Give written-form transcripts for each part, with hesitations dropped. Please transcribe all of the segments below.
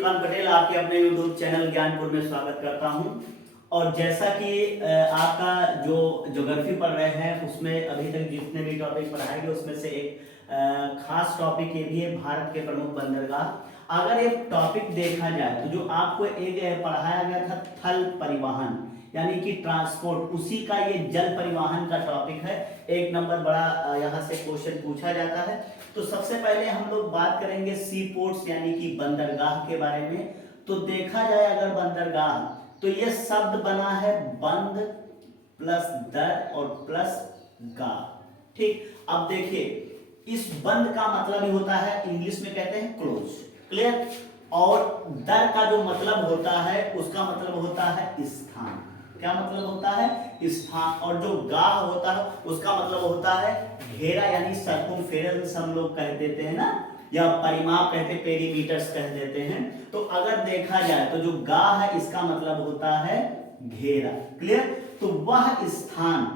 सूर्यकांत पटेल आपके अपने YouTube channel Gyanpur में स्वागत करता हूं। और जैसा कि आपका जो ज्योग्राफी पढ़ रहे हैं उसमें अभी तक जितने भी टॉपिक पढ़ाए गए उसमें से एक खास टॉपिक ये भी है भारत के प्रमुख बंदरगाह। अगर ये टॉपिक देखा जाए तो जो आपको एक पढ़ाया गया था थल परिवहन यानी कि ट्रांसपोर्ट, उसी का ये जल परिवहन का टॉपिक है। एक नंबर बड़ा यहाँ से क्वेश्चन पूछा जाता है। तो सबसे पहले हम लोग बात करेंगे सी पोर्ट्स यानी कि बंदरगाह के बारे में। तो देखा जाए अगर बंदरगाह तो ये शब्द बना है बंद प्लस दर और प्लस गाह। ठीक, अब देखिए इस बंद का मतलब ही होता है, इंग्लिश में कहते हैं क्लोज, क्लियर। और दर का जो मतलब होता है उसका मतलब होता है स्थान। क्या मतलब होता है? स्थान। और जो गाह होता है उसका मतलब होता है घेरा यानी सर्कमफेरेंस हम लोग कह देते हैं ना, या परिमाप कहते हैं, पेरीमीटर्स कह देते हैं। तो अगर देखा जाए तो जो गाह है इसका मतलब होता है घेरा, क्लियर। तो वह स्थान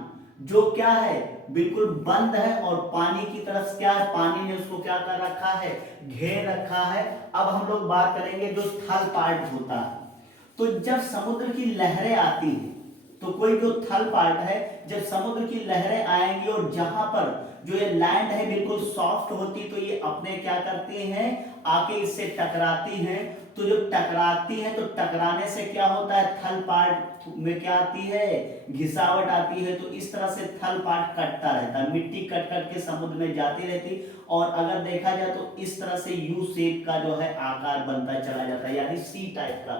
जो क्या है बिल्कुल बंद है और पानी की तरफ क्या है, पानी ने उसको क्या कर रखा है, घेर रखा है। अब हम लोग बात करेंगे जो थल पार्ट होता है। तो जब समुद्र की लहरें आती हैं तो कोई जो थल पार्ट है, जब समुद्र की लहरें आएंगी और जहां पर जो ये लैंड है बिल्कुल सॉफ्ट होती तो ये अपने क्या करती हैं, आके इससे टकराती हैं। तो जब टकराती हैं तो टकराने से क्या होता है, थल पार्ट में क्या आती है, घिसावट आती है। तो इस तरह से थल पार्ट कटता रहता है, मिट्टी कट कट के समुद्र में जाती रहती। और अगर देखा जाए तो इस तरह से यू शेप का जो है आकार बनता चला जाता है, यानी सी टाइप का।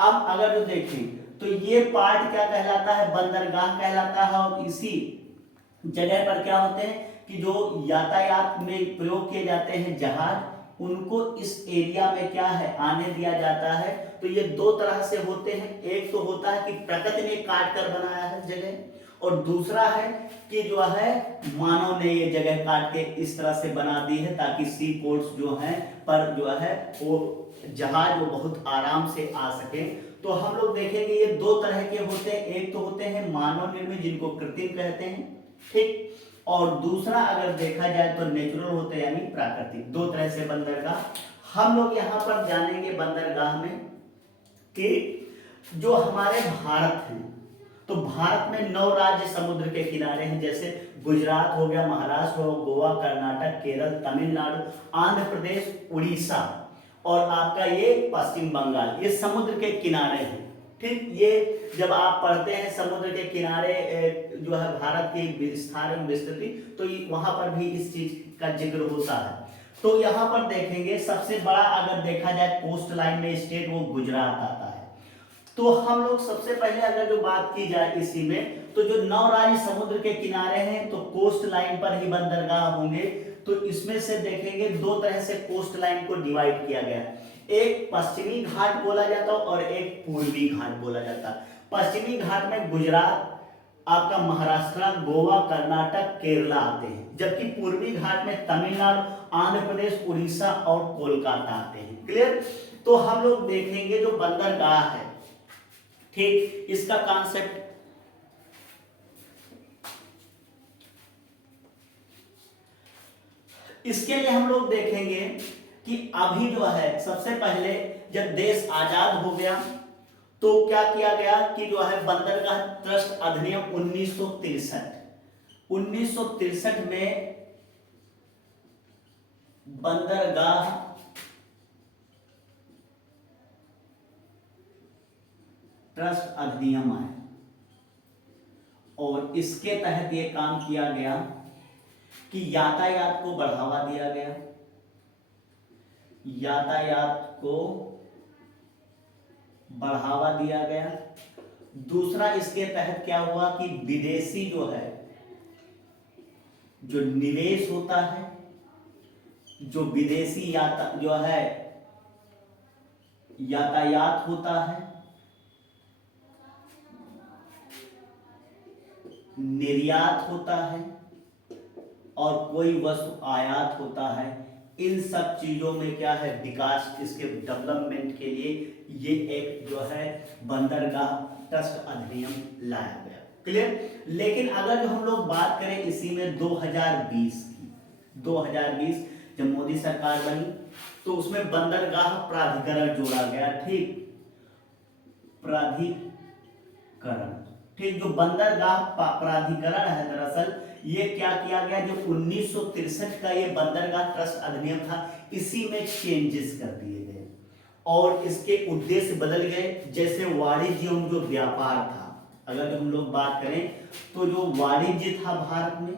अब अगर जो देखें तो ये पार्ट क्या कहलाता है, बंदरगाह कहलाता है। और इसी जगह पर क्या होते हैं कि जो यातायात में प्रयोग किए जाते हैं जहाज, उनको इस एरिया में क्या है आने दिया जाता है। तो ये दो तरह से होते हैं, एक तो होता है कि प्रकृति ने काट कर बनाया है जगह, और दूसरा है कि जो है मानव ने ये जगह काट के इस तरह से बना दी है ताकि सी पोर्ट्स जो हैं पर जो है वो जहाज वो बहुत आराम से आ सके। तो हम लोग देखेंगे ये दो तरह के होते हैं, एक तो होते हैं मानव निर्मित जिनको कृत्रिम कहते हैं, ठीक। और दूसरा अगर देखा जाए तो नेचुरल होते हैं यानी प्राकृतिक। दो तरह से बंदरगाह हम लोग यहाँ पर जानेंगे बंदरगाह में कि जो हमारे भारत है, तो भारत में 9 राज्य समुद्र के किनारे हैं, जैसे गुजरात हो गया, महाराष्ट्र हो, गोवा, कर्नाटक, केरल, तमिलनाडु, आंध्र प्रदेश, उड़ीसा और आपका ये पश्चिम बंगाल, ये समुद्र के किनारे हैं। ठीक, ये जब आप पढ़ते हैं समुद्र के किनारे जो है भारत की विस्तार एवं विस्तृति, तो वहां पर भी इस चीज का जिक्र होता है। तो यहाँ पर देखेंगे सबसे बड़ा अगर देखा जाए कोस्ट लाइन में स्टेट वो गुजरात आता है। तो हम लोग सबसे पहले अगर जो बात की जाए इसी में, तो जो 9 राज्य समुद्र के किनारे हैं तो कोस्ट लाइन पर ही बंदरगाह होंगे। तो इसमें से देखेंगे दो तरह से कोस्ट लाइन को डिवाइड किया गया, एक पश्चिमी घाट बोला जाता है और एक पूर्वी घाट बोला जाता है। पश्चिमी घाट में गुजरात, आपका महाराष्ट्र, गोवा, कर्नाटक, केरला आते हैं, जबकि पूर्वी घाट में तमिलनाडु, आंध्र प्रदेश, उड़ीसा और कोलकाता आते हैं, क्लियर। तो हम लोग देखेंगे जो बंदरगाह है, ठीक, इसका कॉन्सेप्ट इसके लिए हम लोग देखेंगे कि अभी जो है सबसे पहले जब देश आजाद हो गया तो क्या किया गया कि जो है बंदरगाह ट्रस्ट अधिनियम 1963 में बंदरगाह ट्रस्ट अधिनियम आया और इसके तहत यह काम किया गया कि यातायात को बढ़ावा दिया गया, यातायात को बढ़ावा दिया गया। दूसरा इसके तहत क्या हुआ कि विदेशी जो है जो निवेश होता है, जो विदेशी जो है यातायात होता है, निर्यात होता है और कोई वस्तु आयात होता है, इन सब चीजों में क्या है विकास, इसके डेवलपमेंट के लिए ये एक जो है बंदरगाह ट्रस्ट अधिनियम लाया गया, क्लियर। लेकिन अगर जो हम लोग बात करें इसी में 2020 की, 2020 जब मोदी सरकार बनी तो उसमें बंदरगाह प्राधिकरण जोड़ा गया, ठीक, प्राधिकरण, ठीक। जो बंदरगाह प्राधिकरण है दरअसल ये क्या किया गया, जो 1963 का ये बंदरगाह ट्रस्ट अधिनियम था, इसी में चेंजेस कर दिए गए और इसके उद्देश्य बदल गए। जैसे वाणिज्य एवं जो व्यापार था, अगर हम लोग बात करें तो जो वाणिज्य था भारत में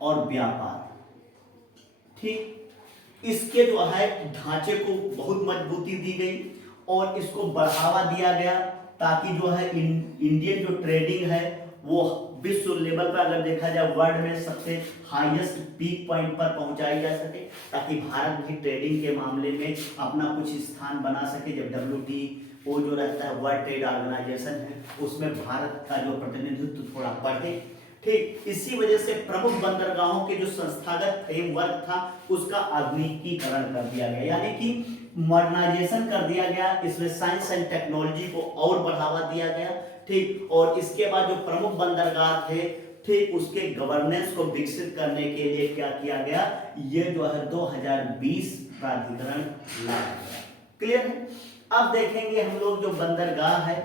और व्यापार, ठीक, इसके जो है ढांचे को बहुत मजबूती दी गई और इसको बढ़ावा दिया गया ताकि जो है इंडियन जो ट्रेडिंग है वो विश्व लेवल पर अगर देखा जाए वर्ल्ड में सबसे हाईएस्ट पीक पॉइंट पर पहुंचाई जा सके, ताकि भारत भी ट्रेडिंग के मामले में अपना कुछ स्थान बना सके। जब WTO जो रहता है वर्ल्ड ट्रेड ऑर्गेनाइजेशन है, उसमें भारत का जो प्रतिनिधित्व थोड़ा बढ़े, ठीक। इसी वजह से प्रमुख बंदरगाहों के जो संस्थागत फ्रेमवर्क था उसका आधुनिकीकरण कर दिया गया, यानी कि मॉडर्नाइजेशन कर दिया गया। इसमें साइंस एंड टेक्नोलॉजी को और बढ़ावा दिया गया, ठीक। और इसके बाद जो प्रमुख बंदरगाह थे, ठीक, उसके गवर्नेंस को विकसित करने के लिए क्या किया गया, ये जो है 2020 प्राधिकरण लाया गया। क्लियर है। अब देखेंगे हम लोग जो बंदरगाह है,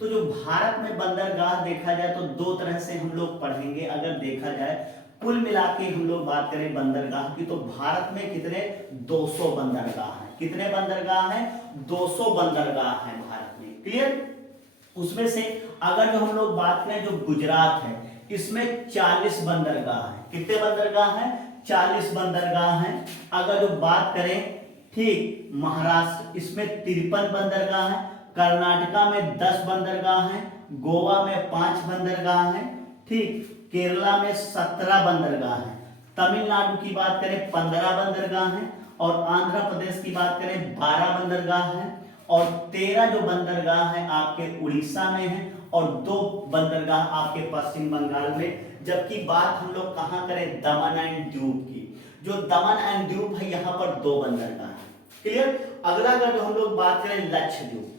तो जो भारत में बंदरगाह देखा जाए तो दो तरह से हम लोग पढ़ेंगे। अगर देखा जाए कुल मिला के हम लोग बात करें बंदरगाह की, तो भारत में कितने 200 बंदरगाह हैं। कितने बंदरगाह हैं? 200 बंदरगाह हैं भारत में। क्लियर। उसमें से अगर जो हम लोग बात करें जो गुजरात है, इसमें 40 बंदरगाह हैं। कितने बंदरगाह हैं? 40 बंदरगाह हैं। अगर जो बात करें, ठीक, महाराष्ट्र, इसमें 53 बंदरगाह हैं। कर्नाटका में 10 बंदरगाह हैं। गोवा में 5 बंदरगाह हैं, ठीक। केरला में 17 बंदरगाह हैं। तमिलनाडु की बात करें 15 बंदरगाह हैं और आंध्र प्रदेश की बात करें 12 बंदरगाह हैं और 13 जो बंदरगाह हैं आपके उड़ीसा में हैं और 2 बंदरगाह आपके पश्चिम बंगाल में। जबकि बात हम लोग कहां करें, दमन एंड दीव की, जो दमन एंड दीव है यहां पर 2 बंदरगाह हैं। क्लियर। अगला अगर हम लोग बात करें लक्षद्वीप,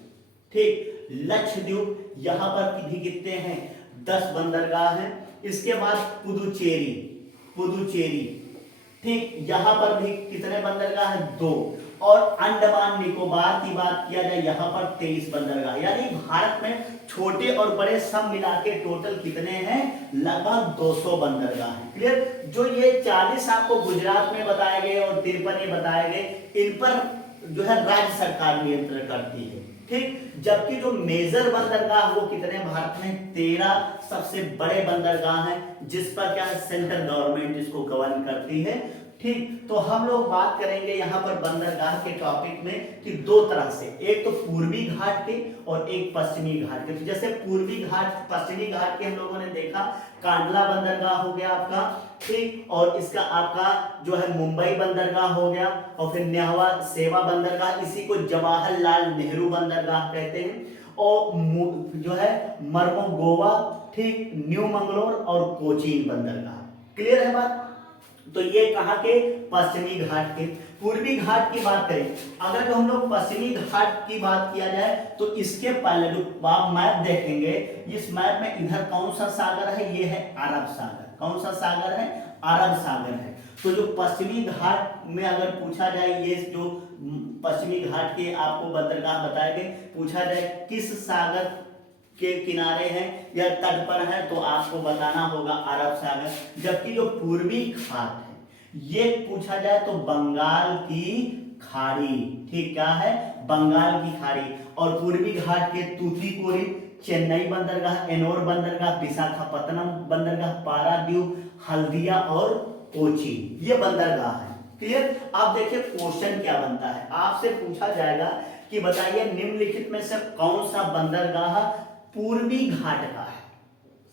ठीक, लक्षद्वीप यहां पर भी कितने हैं, 10 बंदरगाह हैं। इसके बाद पुदुचेरी, पुदुचेरी, ठीक, यहां पर भी कितने बंदरगाह हैं, 2। और अंडमान निकोबार की बात किया जाए यहां पर 23 बंदरगाह। यानी भारत में छोटे और बड़े सब मिला के टोटल कितने हैं, लगभग 200 बंदरगाह हैं। क्लियर। जो ये 40 आपको गुजरात में बताए गए और 53 ये बताए गए, इन पर जो है राज्य सरकार नियंत्रण करती है, ठीक। जबकि जो मेजर बंदरगाह वो कितने भारत में 13 सबसे बड़े बंदरगाह हैं, जिस पर क्या है, सेंट्रल गवर्नमेंट इसको गवर्न करती है, ठीक। तो हम लोग बात करेंगे यहाँ पर बंदरगाह के टॉपिक में कि 2 तरह से, एक तो पूर्वी घाट के और एक पश्चिमी घाट के। तो जैसे पूर्वी घाट पश्चिमी घाट के हम लोगों ने देखा, कांडला बंदरगाह हो गया आपका, ठीक, और इसका आपका जो है मुंबई बंदरगाह हो गया और फिर न्यावा सेवा बंदरगाह, इसी को जवाहरलाल नेहरू बंदरगाह कहते हैं। और जो है मर्मो गोवा, ठीक, न्यू मंगलोर और कोचीन बंदरगाह। क्लियर है बात। तो ये कहां के, पश्चिमी घाट के। पूर्वी घाट की बात करें, अगर जो हम लोग पश्चिमी घाट की बात किया जाए तो इसके पहले जो आप मैप देखेंगे, इस मैप में इधर कौन सा सागर है, ये है अरब सागर। कौन सा सागर है, अरब सागर है। तो जो पश्चिमी घाट में अगर पूछा जाए, ये जो पश्चिमी घाट के आपको बंदरगाह बताए गए, पूछा जाए किस सागर के किनारे हैं या तट पर है, तो आपको बताना होगा अरब सागर। जबकि जो पूर्वी घाट है ये पूछा जाए तो बंगाल की खाड़ी, ठीक, क्या है, बंगाल की खाड़ी। और पूर्वी घाट के तूतीकोरिन, चेन्नई बंदरगाह, एनोर बंदरगाह, विशाखापत्तनम बंदरगाह, पारादीप, हल्दिया और कोची, ये बंदरगाह है। क्लियर। आप देखिए क्वेश्चन क्या बनता है, आपसे पूछा जाएगा कि बताइए निम्नलिखित में से कौन सा बंदरगाह पूर्वी घाट का है।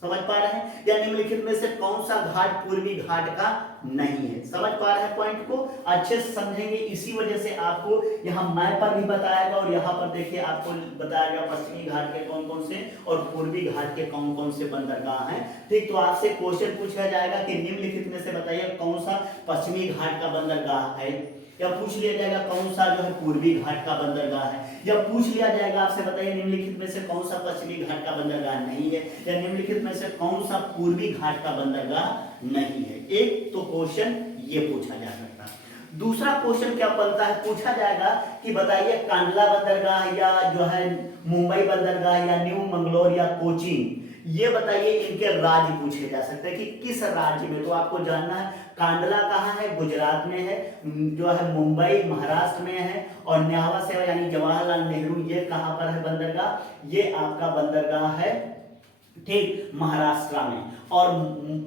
समझ पा रहे हैं, या निम्नलिखित में से कौन सा घाट पूर्वी घाट का नहीं है। समझ पा रहे हैं पॉइंट को, अच्छे से समझेंगे। इसी वजह से आपको यहाँ मैप पर भी बताएगा और यहाँ पर देखिए आपको बताया गया पश्चिमी घाट के कौन कौन से और पूर्वी घाट के कौन कौन से बंदरगाह हैं, ठीक। तो आपसे क्वेश्चन पूछा जाएगा कि निम्नलिखित में से बताइए कौन सा पश्चिमी घाट का बंदरगाह है, या पूछ लिया जाएगा कौन सा जो है पूर्वी घाट का बंदरगाह है, या पूछ लिया जाएगा आपसे बताइए निम्नलिखित में से कौन सा पश्चिमी घाट का बंदरगाह नहीं है, या निम्नलिखित में से कौन सा पूर्वी घाट का बंदरगाह नहीं है। एक तो क्वेश्चन ये पूछा जा सकता है। दूसरा क्वेश्चन क्या बनता है, पूछा जाएगा कि बताइए कांडला बंदरगाह या जो है मुंबई बंदरगाह या न्यू मंगलोर या कोचीन, ये बताइए इनके राज्य पूछे जा सकते हैं कि किस राज्य में। तो आपको जानना है कांडला कहाँ है, गुजरात में है, जो है मुंबई महाराष्ट्र में है, और न्यावा सेवा यानी जवाहरलाल नेहरू ये कहाँ पर है बंदरगाह, ये आपका बंदरगाह है ठीक महाराष्ट्र में। और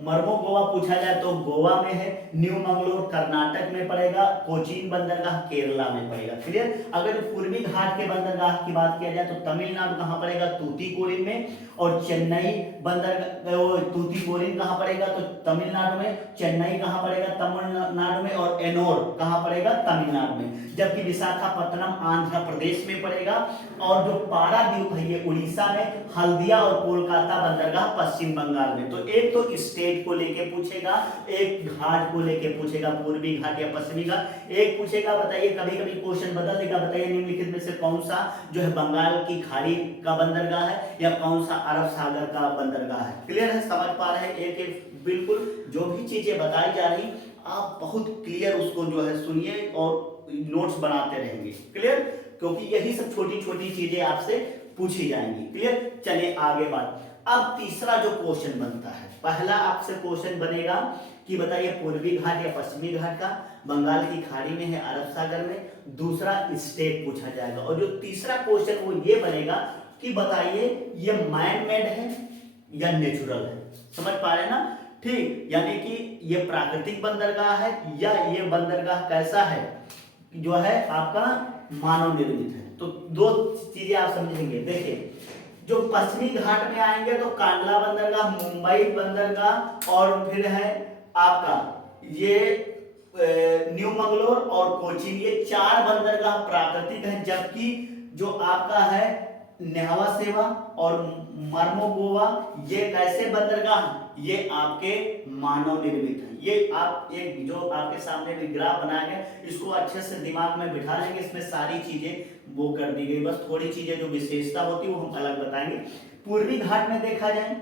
मर्मो गोवा पूछा जाए तो गोवा में है, न्यू मंगलोर कर्नाटक में पड़ेगा, कोचीन बंदरगाह केरला में पड़ेगा। क्लियर। अगर पूर्वी घाट के बंदरगाह की बात किया जाए तो तमिलनाडु कहाँ पड़ेगा, तूतीकोरिन में, और चेन्नई बंदरगाह तूतीकोरिन कहाँ पड़ेगा तो तमिलनाडु में, चेन्नई कहाँ पड़ेगा तमिलनाडु में, और एनोर कहाँ पड़ेगा तमिलनाडु में, जबकि विशाखापट्टनम आंध्र प्रदेश में पड़ेगा। और जो पारादीप है ये उड़ीसा में, हल्दिया और कोलकाता बंदरगाह पश्चिम बंगाल में। तो एक तो स्टेट को लेके पूछेगा, एक घाट को लेके पूछेगा, पूर्वी घाट या पश्चिमी घाट। एक पूछेगा बताइए, कभी कभी क्वेश्चन बदल देगा, बताइए निम्नलिखित में से कौन सा जो है बंगाल की खाड़ी का बंदरगाह है या कौन सा अरब सागर का बंदरगाह है। क्लियर है, समझ पा रहे हैं। एक एक बिल्कुल जो भी चीजें बताई जा रही आप बहुत क्लियर उसको जो है सुनिए और नोट्स बनाते रहेंगे। क्लियर, क्योंकि यही सब छोटी छोटी चीजें आपसे पूछी जाएंगी। क्लियर, चलिए आगे बात। अब तीसरा जो क्वेश्चन बनता है, पहला आपसे क्वेश्चन बनेगा कि बताइए पूर्वी घाट या पश्चिमी घाट का, बंगाल की खाड़ी में है, अरब सागर में। दूसरा स्टेट पूछा जाएगा। और जो तीसरा क्वेश्चन वो ये बनेगा कि बताइए ये मैन मेड है या नेचुरल है। समझ पा रहे हैं ना, ठीक। यानी कि ये प्राकृतिक बंदरगाह है या ये बंदरगाह कैसा है जो है आपका मानव निर्मित है। तो दो चीजें आप समझेंगे। देखिए जो पश्चिमी घाट में आएंगे तो कांडला बंदरगाह, मुंबई बंदरगाह, और फिर है आपका ये न्यू मंगलोर और कोचीन, ये चार बंदरगाह प्राकृतिक हैं। जबकि जो आपका है न्यावा सेवा और मर्मो गोवा ये कैसे बंदरगाह, ये आपके मानव निर्मित है। ये आप एक जो आपके सामने भी ग्राफ बनाया गया, इसको अच्छे से दिमाग में बिठा लेंगे। इसमें सारी चीजें वो कर दी गई, बस थोड़ी चीजें जो विशेषता होती है वो हम अलग बताएंगे। पूर्वी घाट में देखा जाए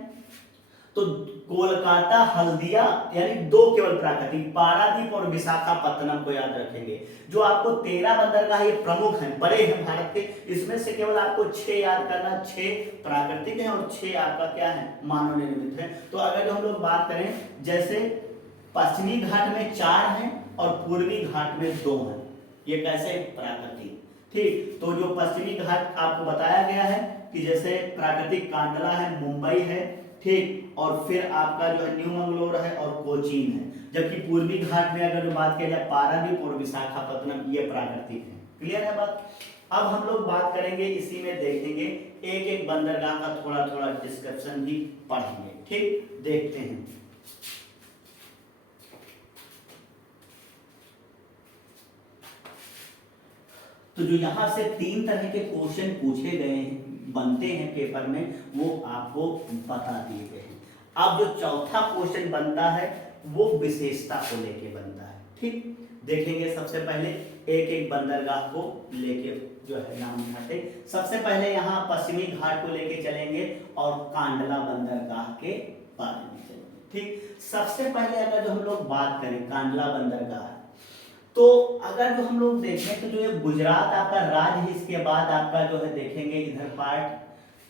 तो कोलकाता, हल्दिया यानी दो केवल प्राकृतिक, पारादीप और विशाखापत्तनम को याद रखेंगे। जो आपको 13 बंदरगाह ये प्रमुख हैं, बड़े हैं भारत के, इसमें से केवल आपको 6 याद करना, 6 प्राकृतिक हैं और 6 आपका क्या है मानव निर्मित है। तो अगर हम लोग बात करें जैसे पश्चिमी घाट में 4 हैं और पूर्वी घाट में 2 हैं, ये कैसे प्राकृतिक, ठीक। तो जो पश्चिमी घाट आपको बताया गया है कि जैसे प्राकृतिक कांडला है, मुंबई है, ठीक, और फिर आपका जो है न्यू मंगलोर है और कोचीन है। जबकि पूर्वी घाट में अगर बात किया जाए पारादीप और विशाखापत्तनम ये प्राकृतिक है। क्लियर है बात। अब हम लोग बात करेंगे, इसी में देखेंगे एक एक बंदरगाह का थोड़ा थोड़ा डिस्क्रिप्शन भी पढ़ेंगे, ठीक। देखते हैं। तो जो यहां से 3 तरह के क्वेश्चन पूछे गए हैं, बनते हैं पेपर में, वो आपको बता दिए गए हैं। अब जो चौथा क्वेश्चन बनता है वो विशेषता को लेके बनता है, ठीक। देखेंगे सबसे पहले एक एक बंदरगाह को लेके जो है नाम उठाते। सबसे पहले यहाँ पश्चिमी घाट को लेके चलेंगे और कांडला बंदरगाह के बारे में चलेंगे, ठीक। सबसे पहले अगर जो हम लोग बात करें कांडला बंदरगाह, तो अगर जो हम लोग देखें तो जो ये गुजरात आपका राज्य है, इसके बाद आपका जो है देखेंगे इधर पार्ट,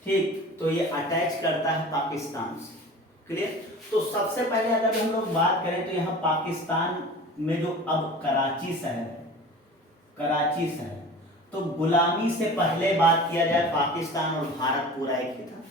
ठीक। तो ये अटैच करता है पाकिस्तान से। क्लियर। तो सबसे पहले अगर हम लोग बात करें तो यहाँ पाकिस्तान में जो अब कराची शहर है, कराची शहर, तो गुलामी से पहले बात किया जाए पाकिस्तान और भारत पूरा एक ही था।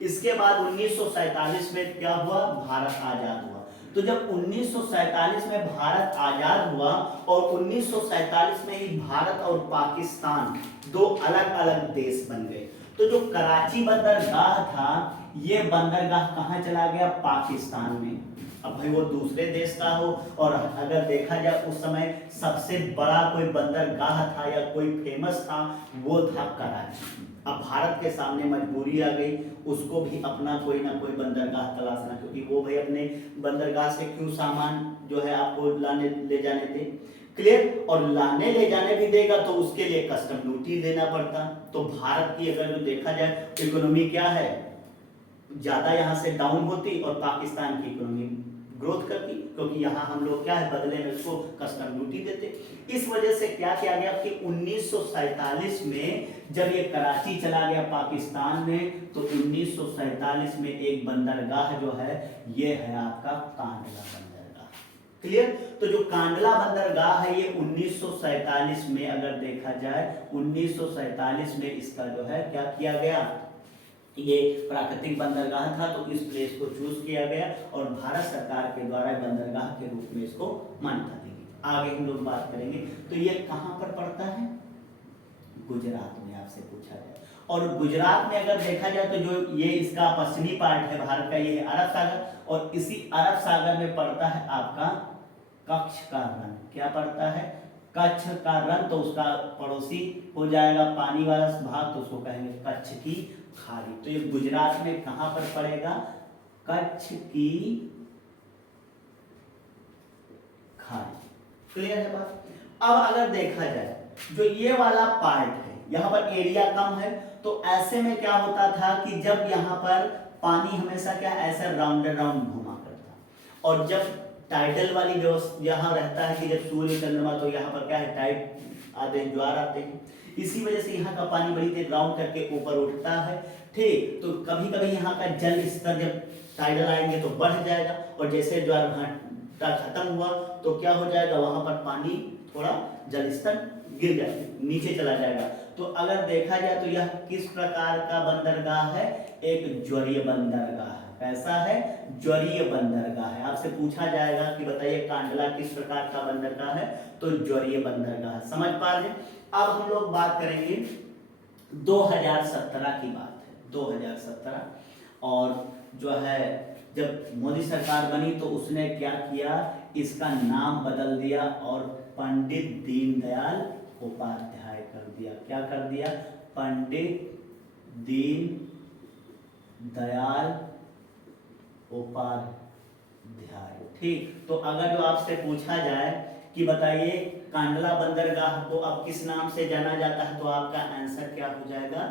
इसके बाद 1947 में क्या हुआ, भारत आजाद हुआ। तो जब 1947 में भारत आजाद हुआ और 1947 में ही भारत और पाकिस्तान 2 अलग अलग देश बन गए। तो जो कराची बंदरगाह था ये बंदरगाह कहाँ चला गया, पाकिस्तान में। अब भाई वो दूसरे देश का हो, और अगर देखा जाए उस समय सबसे बड़ा कोई बंदरगाह था या कोई फेमस था वो था कराची। अब भारत के सामने मजबूरी आ गई उसको भी अपना कोई ना कोई बंदरगाह तलाशना, क्योंकि वो भाई अपने बंदरगाह से क्यों सामान जो है आपको लाने ले जाने दे। क्लियर। और लाने ले जाने भी देगा तो उसके लिए कस्टम ड्यूटी देना पड़ता। तो भारत की अगर जो देखा जाए इकोनॉमी क्या है, ज्यादा यहाँ से डाउन होती और पाकिस्तान की इकोनॉमी ग्रोथ करती, क्योंकि यहाँ हम लोग क्या है बदले में उसको कस्टम ड्यूटी देते। इस वजह से क्या किया गया कि 1947 में जब ये कराची चला गया पाकिस्तान में, तो 1947 में एक बंदरगाह जो है ये है आपका कांडला बंदरगाह। क्लियर। तो जो कांडला बंदरगाह है ये 1947 में अगर देखा जाए 1947 में इसका जो है क्या किया गया, ये प्राकृतिक बंदरगाह था, तो इस प्लेस को चूज किया गया और भारत सरकार के द्वारा बंदरगाह के रूप में इसको मान्यता दी गई। आगे हम लोग बात करेंगे। तो ये कहाँ पर पड़ता है, गुजरात में आपसे पूछा जाए। और गुजरात में अगर देखा जाए तो जो ये इसका पश्चिमी पार्ट है भारत का, ये अरब सागर, और इसी अरब सागर में पड़ता है आपका कच्छ का रण। क्या पड़ता है, कच्छ का रण। तो उसका पड़ोसी हो जाएगा पानी वाला भाग, तो उसको कहेंगे कच्छ की खाड़ी। तो ये गुजरात में कहां पर पड़ेगा, कच्छ की खाड़ी। क्लियर है बात। अब अगर देखा जाए जो ये वाला पार्ट है, यहाँ पर एरिया कम है, तो ऐसे में क्या होता था कि जब यहाँ पर पानी हमेशा क्या ऐसा राउंड राउंड घुमा करता, और जब टाइडल वाली व्यवस्था यहाँ रहता है कि जब सूर्य चंद्रमा, तो यहाँ पर क्या है टाइड आते हैं, ज्वार आते हैं, इसी वजह से यहाँ का पानी बड़ी देर राउंड करके ऊपर उठता है। ठीक, तो कभी कभी यहाँ का जल स्तर जब टाइडल आएंगे तो बढ़ जाएगा, और जैसे ज्वार भाटा खत्म हुआ तो क्या हो जाएगा, वहां पर पानी थोड़ा जल स्तर गिर जाएगा, नीचे चला जाएगा। तो अगर देखा जाए तो यह किस प्रकार का बंदरगाह है, एक ज्वरीय बंदरगाह है। कैसा है, ज्वरीय बंदरगाह है। आपसे पूछा जाएगा कि बताइए कांडला किस प्रकार का बंदरगाह है, तो ज्वरीय बंदरगाह। समझ पा रहे हैं। अब हम लोग बात करेंगे 2017 की बात है, 2017, और जो है जब मोदी सरकार बनी तो उसने क्या किया, इसका नाम बदल दिया और पंडित दीनदयाल उपाध्याय कर दिया। क्या कर दिया, पंडित दीन दयाल उपाध्याय। ठीक, तो अगर जो आपसे पूछा जाए कि बताइए कांडला बंदरगाह को अब किस नाम से जाना जाता है, तो आपका आंसर क्या हो जाएगा,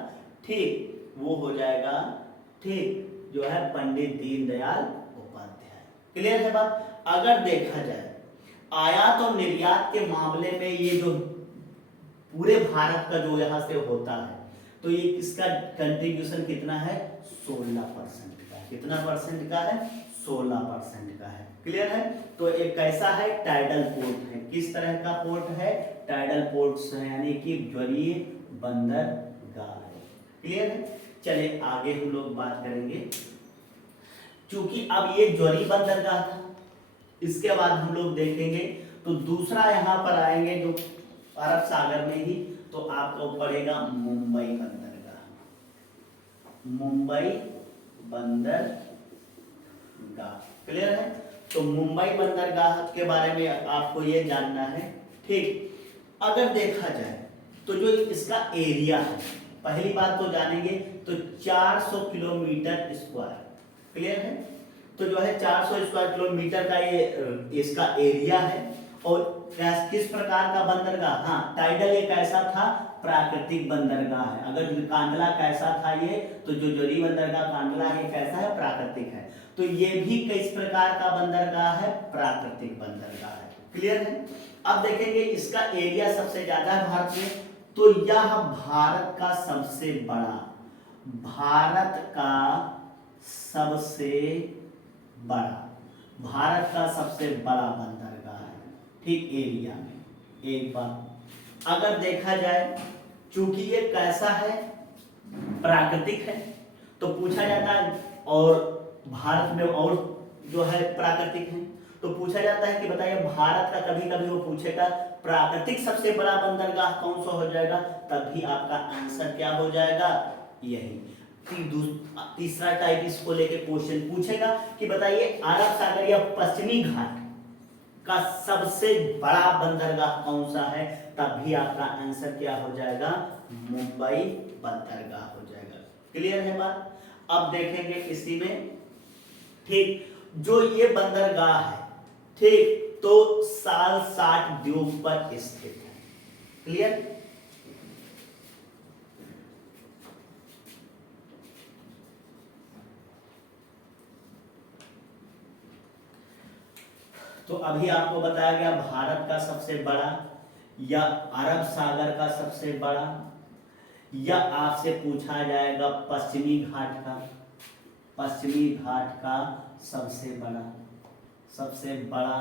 ठीक वो हो जाएगा, ठीक जो है पंडित दीनदयाल उपाध्याय। क्लियर है बात। अगर देखा जाए आयात और निर्यात के मामले में ये जो पूरे भारत का जो यहाँ से होता है, तो ये इसका कंट्रीब्यूशन कितना है, 16% का है। कितना परसेंट का है, 16% का है। क्लियर है। तो एक कैसा है, टाइडल पोर्ट है। किस तरह का पोर्ट है, टाइडल पोर्ट्स है, यानी कि ज्वरीय बंदरगाह है। क्लियर है। चलिए आगे हम लोग बात करेंगे। चूंकि अब ये ज्वरीय बंदरगाह था, इसके बाद हम लोग देखेंगे तो दूसरा यहाँ पर आएंगे जो अरब सागर में ही, तो आपको पड़ेगा मुंबई बंदरगाह। मुंबई बंदरगाह। क्लियर है। तो मुंबई बंदरगाह के बारे में आपको ये जानना है। ठीक, अगर देखा जाए तो जो इसका एरिया है, पहली बात तो जानेंगे तो 400 किलोमीटर स्क्वायर। क्लियर है। तो जो है 400 स्क्वायर किलोमीटर का ये इसका एरिया है। और किस प्रकार का बंदरगाह, हाँ टाइडल एक ऐसा था प्राकृतिक बंदरगाह है। अगर कांडला कैसा था ये, तो जो ज्वरीय बंदरगाह कांडला है कैसा है, प्राकृतिक है। तो ये भी किस प्रकार का बंदरगाह है, प्राकृतिक बंदरगाह है। क्लियर है। अब देखेंगे इसका एरिया सबसे ज्यादा है भारत में, तो यह भारत का सबसे बड़ा, भारत का सबसे बड़ा, भारत का सबसे बड़ा बंदरगाह है। ठीक, एरिया में। एक बात अगर देखा जाए, चूंकि ये कैसा है, प्राकृतिक है, तो पूछा जाता है, और भारत में और जो है प्राकृतिक है, तो पूछा जाता है कि बताइए भारत का, कभी कभी वो पूछेगा प्राकृतिक सबसे बड़ा बंदरगाह कौन सा हो जाएगा, तभी आपका आंसर क्या हो जाएगा, यही। तीसरा टाइप इसको लेके क्वेश्चन पूछेगा कि बताइए अरब सागर या पश्चिमी घाट का सबसे बड़ा बंदरगाह कौन सा है, तभी आपका आंसर क्या हो जाएगा, मुंबई बंदरगाह हो जाएगा। क्लियर है बात। अब देखेंगे इसी में, ठीक जो ये बंदरगाह है, ठीक तो सालसाट द्वीप पर स्थित है। क्लियर। अभी आपको बताया गया भारत का सबसे बड़ा, या अरब सागर का सबसे बड़ा, या आपसे पूछा जाएगा पश्चिमी घाट का, पश्चिमी घाट का सबसे बड़ा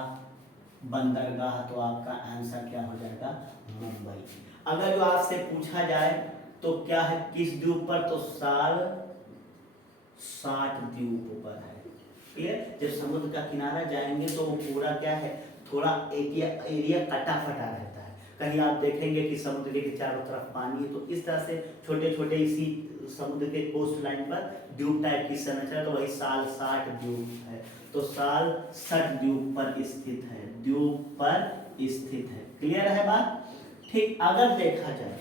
बंदरगाह, तो आपका आंसर क्या हो जाएगा? मुंबई। अगर जो आपसे पूछा जाए तो क्या है, किस द्वीप पर, तो साल 60 द्वीप पर है। ठीक है, जब समुद्र का किनारा जाएंगे तो वो पूरा क्या है, थोड़ा एरिया कटा फटा रहता है। कहीं आप देखेंगे कि समुद्र के चारों तरफ पानी है, तो इस तरह से छोटे छोटे इसी समुद्र के कोस्ट लाइन पर द्वीप टाइप की संरचना, तो वही साल 60 द्वीप है। तो साल 60 द्वीप पर स्थित है, द्वीप पर स्थित है। क्लियर है बात? ठीक, अगर देखा जाए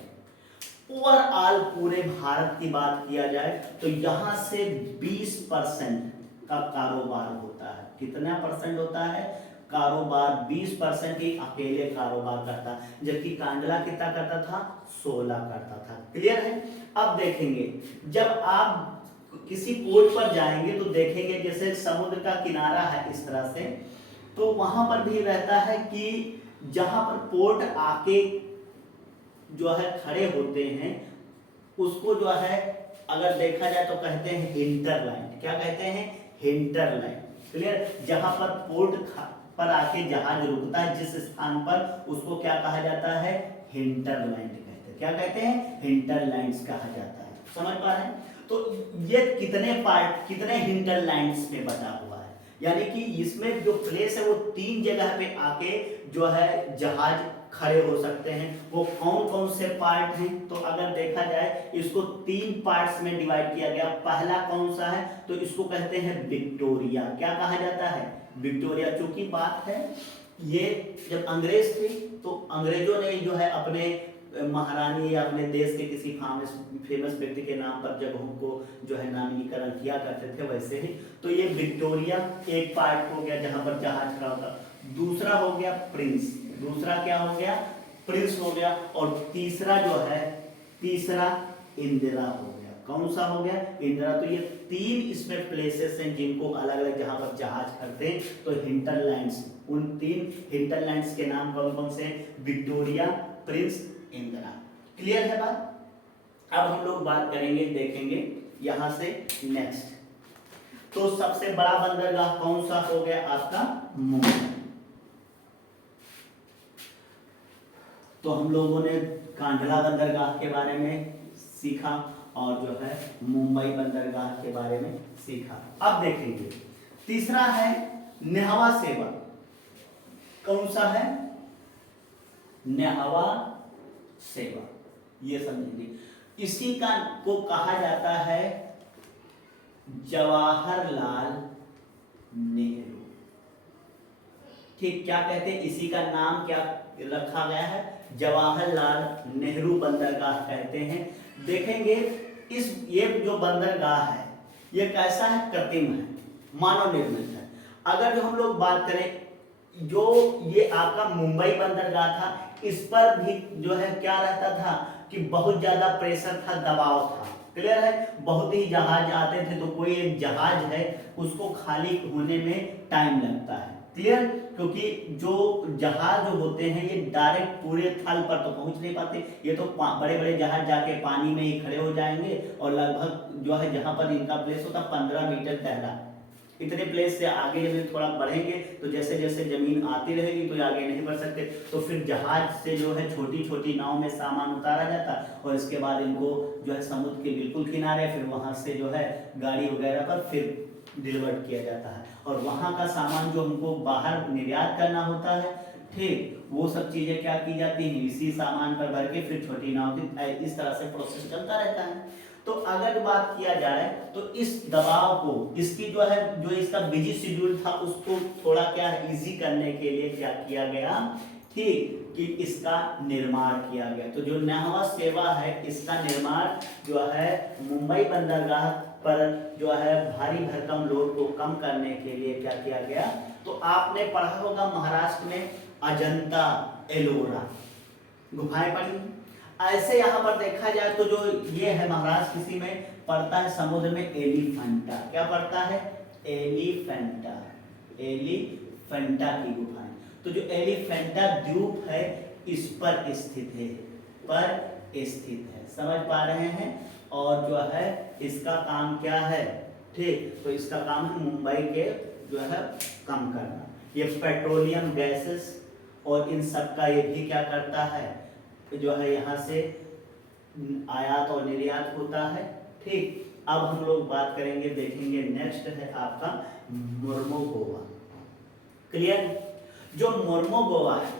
ओवरऑल पूरे भारत की बात किया जाए तो यहाँ से 20% का कारोबार होता है। कितना परसेंट होता है? कारोबार 20% ही अकेले कारोबार करता है, जबकि कांडला कितना करता था? 16 करता था। क्लियर है? अब देखेंगे, जब आप किसी पोर्ट पर जाएंगे तो देखेंगे जैसे समुद्र का किनारा है इस तरह से, तो वहां पर भी रहता है कि जहां पर पोर्ट आके जो है खड़े होते हैं उसको जो है अगर देखा जाए तो कहते हैं हिंटरलैंड। क्या कहते हैं? हिंटरलैंड। क्लियर? जहां पर पोर्ट पर आके जहाज रुकता है जिस स्थान पर, उसको क्या कहा जाता है? हिंटरलैंड कहते हैं। क्या कहते हैं? हिंटरलैंड्स कहा जाता है। समझ पा रहे हैं? तो ये कितने पार्ट, कितने हिंटरलैंड्स में बटा हुआ है, यानी कि इसमें जो प्लेस है वो 3 जगह पे आके जो है जहाज खड़े हो सकते हैं। वो कौन कौन से पार्ट हैं? तो अगर देखा जाए इसको 3 पार्ट्स में डिवाइड किया गया। पहला कौन सा है? तो इसको कहते हैं विक्टोरिया। क्या कहा जाता है? विक्टोरिया। चूंकि बात है ये जब अंग्रेज थे तो अंग्रेजों ने जो है अपने महारानी या अपने देश के किसी फेमस व्यक्ति के नाम पर जगहों को जो है नामकरण किया करते थे, वैसे ही तो ये विक्टोरिया एक पार्ट हो गया जहां पर जहाज खड़ा होता। दूसरा हो गया प्रिंस। दूसरा क्या हो गया? प्रिंस हो गया। और तीसरा जो है, तीसरा इंदिरा हो गया। कौन सा हो गया? इंदिरा। तो ये 3 इसमें प्लेसेस हैं जिनको अलग अलग जहां पर जहाज खड़ते हैं, तो हिंटरलैंड्स। उन 3 हिंटरलैंड्स के नाम कौन कौन से? Victoria, Prince, Indira. क्लियर है बात? अब हम लोग बात करेंगे, देखेंगे यहां से नेक्स्ट। तो सबसे बड़ा बंदरगाह कौन सा हो गया आपका? मुंबई। तो हम लोगों ने कांडला बंदरगाह के बारे में सीखा और जो है मुंबई बंदरगाह के बारे में सीखा। अब देखेंगे तीसरा है न्हावा सेवा। कौन सा है? न्हावा सेवा। ये समझेंगे। इसी का को कहा जाता है जवाहरलाल नेहरू। ठीक, क्या कहते हैं? इसी का नाम क्या रखा गया है? जवाहरलाल नेहरू बंदरगाह कहते हैं। देखेंगे ये जो बंदरगाह है ये कैसा है? कृत्रिम है, मानव निर्मित है। अगर जो हम लोग बात करें, जो ये आपका मुंबई बंदरगाह था, इस पर भी जो है क्या रहता था कि बहुत ज्यादा प्रेशर था, दबाव था। क्लियर है? बहुत ही जहाज आते थे, तो कोई एक जहाज है उसको खाली होने में टाइम लगता है। क्लियर? क्योंकि जो जहाज जो होते हैं ये डायरेक्ट पूरे थल पर तो पहुंच नहीं पाते। ये तो बड़े बड़े जहाज जाके पानी में ही खड़े हो जाएंगे और लगभग जो है जहां पर इनका प्लेस होता 15 मीटर गहरा, इतने प्लेस से आगे जब थोड़ा बढ़ेंगे तो जैसे जैसे जमीन आती रहेगी तो आगे नहीं बढ़ सकते। तो फिर जहाज से जो है छोटी छोटी नाव में सामान उतारा जाता और इसके बाद इनको जो है समुद्र के बिल्कुल किनारे, फिर वहां से जो है गाड़ी वगैरह पर फिर डिलीवर किया जाता है। और वहां का सामान जो हमको बाहर निर्यात करना होता है, ठीक, वो सब चीजें क्या की जाती हैं? इसी सामान पर भर के फिर छोटी नाव की इस तरह से प्रोसेस चलता रहता है। तो अगर बात किया जाए तो इस दबाव को, इसकी जो है जो इसका बिजी शेड्यूल था उसको थोड़ा क्या इजी करने के लिए क्या किया गया? ठीक, कि इसका निर्माण किया गया। तो जो न्हावा सेवा है इसका निर्माण जो है मुंबई बंदरगाह पर जो है भारी भरकम लोड को कम करने के लिए क्या किया गया? तो आपने पढ़ा होगा महाराष्ट्र में अजंता एलोरा गुफाएं पड़ी। ऐसे यहाँ पर देखा जाए तो जो ये है महाराष्ट्र, किसी में पड़ता है समुद्र में एलिफेंटा। क्या पड़ता है? एलिफेंटा, एलिफेंटा की गुफाएं। तो जो एलिफेंटा द्वीप है इस पर स्थित है, समझ पा रहे हैं। और जो है इसका काम क्या है, ठीक, तो इसका काम है मुंबई के जो है कम करना। ये पेट्रोलियम गैसेस और इन सब का ये भी क्या करता है, जो है यहाँ से आयात और निर्यात होता है, ठीक। अब हम लोग बात करेंगे, देखेंगे नेक्स्ट है आपका मोर्मोगोवा। क्लियर। जो मोर्मोगोवा है,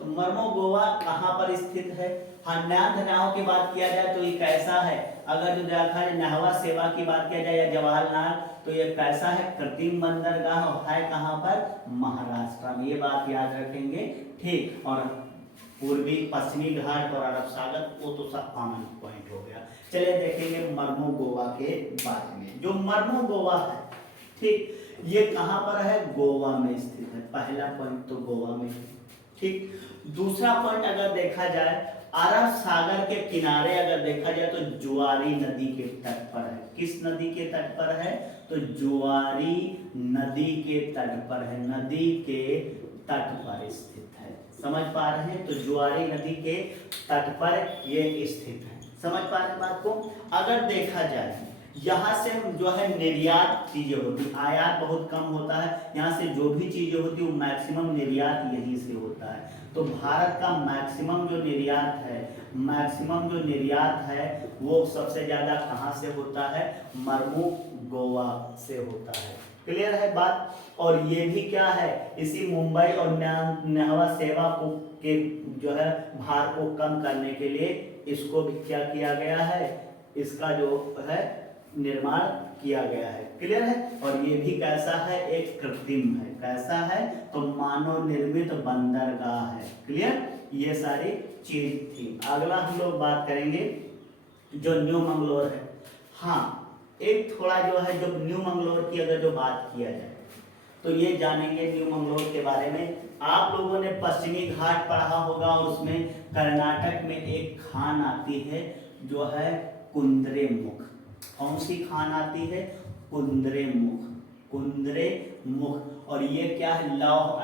तो मोर्मोगोवा कहाँ पर स्थित है। हाँ, नयाव की बात किया जाए तो ये कैसा है, अगर जो देखा है नहवा सेवा की बात किया जाए या जवाहरलाल, तो ये कैसा है, कृत्रिम बंदरगाह है कहाँ पर, महाराष्ट्र में। ये बात याद रखेंगे, ठीक। और पूर्वी पश्चिमी घाट और अरब सागर वो तो सब कॉमन पॉइंट हो गया। चलिए देखेंगे मोर्मोगोवा के बारे में। जो मोर्मोगोवा है, ठीक, ये कहाँ पर है, गोवा में स्थित है। पहला पॉइंट तो गोवा में है, ठीक। दूसरा पॉइंट अगर देखा जाए, अरब सागर के किनारे अगर देखा जाए तो जुआरी नदी के तट पर है। किस नदी के तट पर है, तो जुआरी नदी के तट पर है, नदी के तट पर स्थित है। समझ पा रहे हैं, तो जुआरी नदी के तट पर ये स्थित है। समझ पा रहे हैं बात को। अगर देखा जाए यहाँ से जो है निर्यात चीजें होती, आयात बहुत कम होता है। यहाँ से जो भी चीजें होती है वो मैक्सिमम निर्यात यहीं से होता है। तो भारत का मैक्सिमम जो निर्यात है वो सबसे ज्यादा कहाँ से होता है, मोर्मोगोवा से होता है। क्लियर है बात। और ये भी क्या है, इसी मुंबई और नहवा सेवा को के जो है भार को कम करने के लिए इसको भी क्या किया गया है, इसका जो है निर्माण किया गया है। क्लियर है। और ये भी कैसा है, एक कृत्रिम है। कैसा है, तो मानव निर्मित बंदरगाह है। क्लियर। ये सारी चीज थी। अगला हम लोग बात करेंगे जो न्यू मंगलोर है। हाँ, एक थोड़ा जो है, जो न्यू मंगलोर की अगर जो बात किया जाए तो ये जानेंगे न्यू मंगलोर के बारे में। आप लोगों ने पश्चिमी घाट पढ़ा होगा और उसमें कर्नाटक में एक खान आती है जो है कुद्रेमुख। कौन सी खान आती है, कुद्रेमुख। और ये क्या है, लौह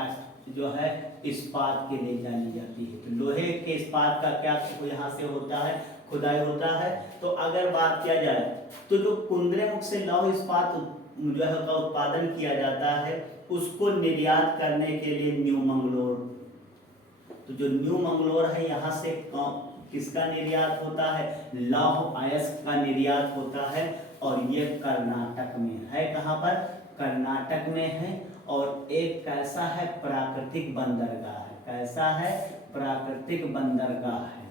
जो है इस्पात के लिए जानी जाती है। तो लोहे के इस्पात का क्या यहाँ से होता है, खुदाई होता है। तो अगर बात किया जाए तो जो कुद्रेमुख से लौह इस्पात जो है का उत्पादन किया जाता है, उसको निर्यात करने के लिए न्यू मंगलोर, तो जो न्यू मंगलोर है यहाँ से किसका निर्यात होता है, लौह अयस्क का निर्यात होता है। और ये कर्नाटक में है। कहाँ पर, कर्नाटक में है। और एक कैसा है, प्राकृतिक बंदरगाह है। कैसा है, प्राकृतिक बंदरगाह है।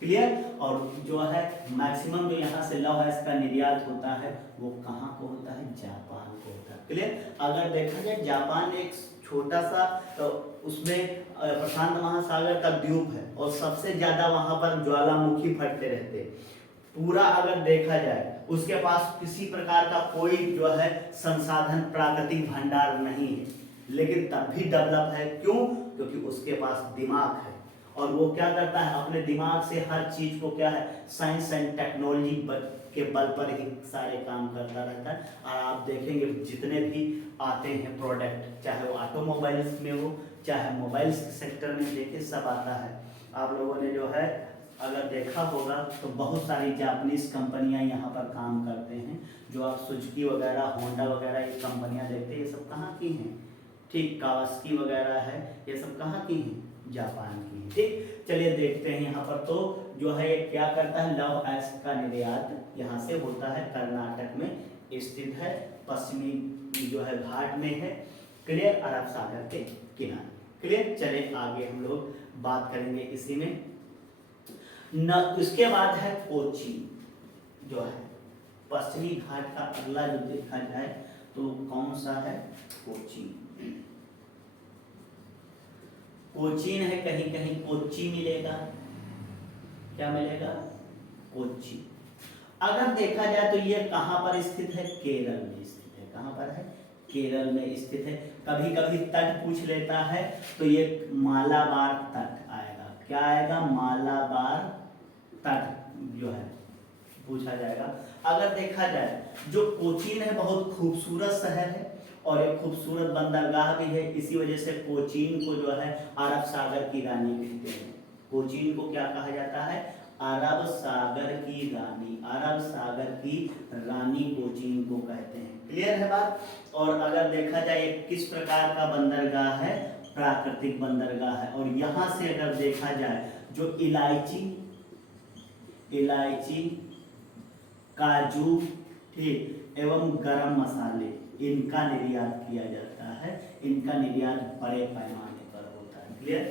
क्लियर। और जो है मैक्सिमम जो यहाँ से लौह अयस्क का निर्यात होता है वो कहाँ को होता है, जापान को होता है। क्लियर। अगर देखा जाए जापान एक छोटा सा, तो उसमें प्रशांत महासागर का द्वीप है और सबसे ज्यादा वहां पर ज्वालामुखी फटते रहते। पूरा अगर देखा जाए उसके पास किसी प्रकार का कोई जो है संसाधन, प्राकृतिक भंडार नहीं है, लेकिन तब भी डेवलप है। क्यों, क्योंकि उसके पास दिमाग है और वो क्या करता है, अपने दिमाग से हर चीज को क्या है, साइंस एंड टेक्नोलॉजी के बल पर ही सारे काम करता रहता है। और आप देखेंगे जितने भी आते हैं प्रोडक्ट, चाहे वो ऑटोमोबाइल्स में हो, चाहे मोबाइल्स सेक्टर में, देखिए सब आता है। आप लोगों ने जो है अगर देखा होगा तो बहुत सारी जापानीज कंपनियां यहाँ पर काम करते हैं। जो आप सुजुकी वगैरह, होंडा वगैरह ये कंपनियां देखते हैं, ये सब कहाँ की हैं, ठीक, कावासाकी वगैरह है, ये सब कहाँ की हैं, जापान की है। ठीक, चलिए देखते हैं यहाँ पर। तो जो है क्या करता है, लौह अयस्क का निर्यात यहाँ से होता है, कर्नाटक में स्थित है, पश्चिमी जो है घाट में है। क्लियर। अरब सागर के किनारे। क्लियर। चले आगे हम लोग बात करेंगे इसी में न। उसके बाद है कोची, जो है पश्चिमी घाट का अगला जो देखा जाए तो कौन सा है, कोची। कोचीन है, कहीं कहीं कोच्चि मिलेगा। क्या मिलेगा, कोच्चि। अगर देखा जाए तो ये कहां पर स्थित है, केरल में स्थित है। कहां पर है, केरल में स्थित है। कभी कभी तट पूछ लेता है तो ये मालाबार तट आएगा। क्या आएगा, मालाबार तट जो है पूछा जाएगा। अगर देखा जाए जो कोचीन है बहुत खूबसूरत शहर है और एक खूबसूरत बंदरगाह भी है। इसी वजह से कोचीन को जो है अरब सागर की रानी कहते हैं। कोचीन को क्या कहा जाता है? अरब सागर की रानी। अरब सागर की रानी कोचीन को कहते हैं। क्लियर है बात? और अगर देखा जाए किस प्रकार का बंदरगाह है? प्राकृतिक बंदरगाह है। और यहाँ से अगर देखा जाए जो इलायची, काजू, ठीक, एवं गरम मसाले, इनका निर्यात किया जाता है। इनका निर्यात बड़े पैमाने पर होता है। क्लियर?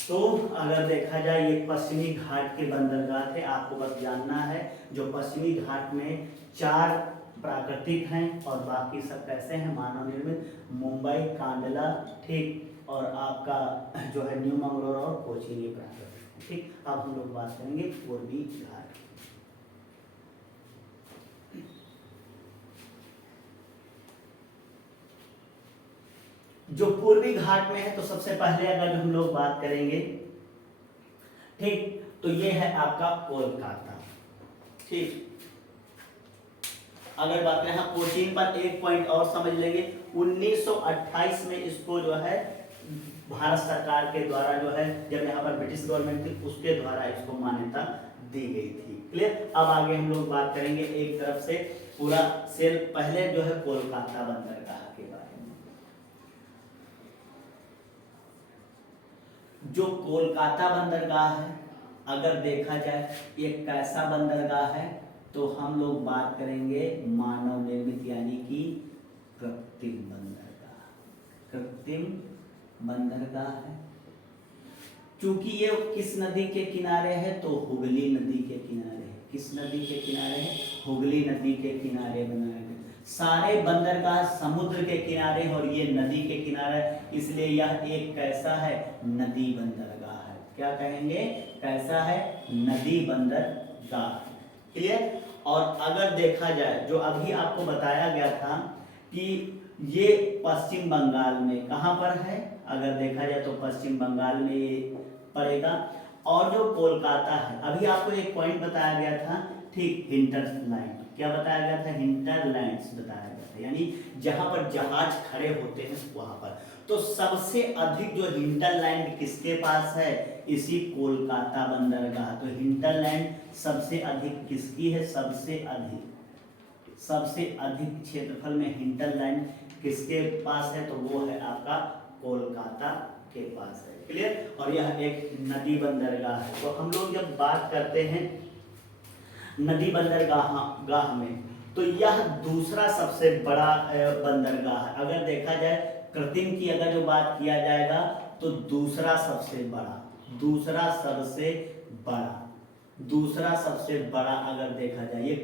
तो अगर देखा जाए ये पश्चिमी घाट के बंदरगाह थे। आपको बस जानना है जो पश्चिमी घाट में 4 प्राकृतिक हैं और बाकी सब कैसे हैं? मानव निर्मित। मुंबई, कांडला, ठीक, और आपका जो है न्यू मंगलोर और कोचीन, ये प्राकृतिक। ठीक, अब हम लोग बात करेंगे पूर्वी घाट। जो पूर्वी घाट में है तो सबसे पहले अगर हम लोग बात करेंगे, ठीक, तो ये है आपका कोलकाता। ठीक, अगर बात करें, हाँ, कोचीन पर एक पॉइंट और समझ लेंगे। 1928 में इसको जो है भारत सरकार के द्वारा जो है, जब यहाँ पर ब्रिटिश गवर्नमेंट थी उसके द्वारा इसको मान्यता दी गई थी। क्लियर? अब आगे हम लोग बात करेंगे एक तरफ से पूरा सेल, पहले जो है कोलकाता बंदरगाह के बारे में। जो कोलकाता बंदरगाह है, अगर देखा जाए ये कैसा बंदरगाह है, तो हम लोग बात करेंगे मानव निर्मित यानी कि कृत्रिम बंदरगाह। कृत्रिम बंदरगाह है। क्योंकि ये किस नदी के किनारे है? तो हुगली नदी के किनारे है। किस नदी के किनारे है? हुगली नदी के किनारे बनाया गया। सारे बंदरगाह समुद्र के किनारे और ये नदी के किनारे, इसलिए यह एक कैसा है? नदी बंदरगाह है। क्या कहेंगे? कैसा है? नदी बंदरगाह। क्लियर? और अगर देखा जाए जो अभी आपको बताया गया था कि ये पश्चिम बंगाल में कहाँ पर है? अगर देखा जाए तो पश्चिम बंगाल में ये पड़ेगा। और जो कोलकाता है, अभी आपको एक पॉइंट बताया गया था, ठीक, हिंटरलैंड। क्या बताया गया था? हिंटरलैंड्स बताया गया था, यानी जहां पर जहाज खड़े होते हैं वहां पर। तो सबसे अधिक जो हिंटरलैंड किसके पास है? इसी कोलकाता बंदरगाह। तो हिंटरलैंड सबसे अधिक किसकी है? सबसे अधिक क्षेत्रफल में हिंटरलैंड किसके पास है? तो वो है आपका कोलकाता के पास है। क्लियर? और यह एक नदी बंदरगाह है। तो हम लोग जब बात करते हैं नदी बंदरगाह में, तो यह दूसरा सबसे बड़ा बंदरगाह है। अगर देखा जाए कृत्रिम की अगर जो बात किया जाएगा तो दूसरा सबसे बड़ा अगर देखा जाए, ये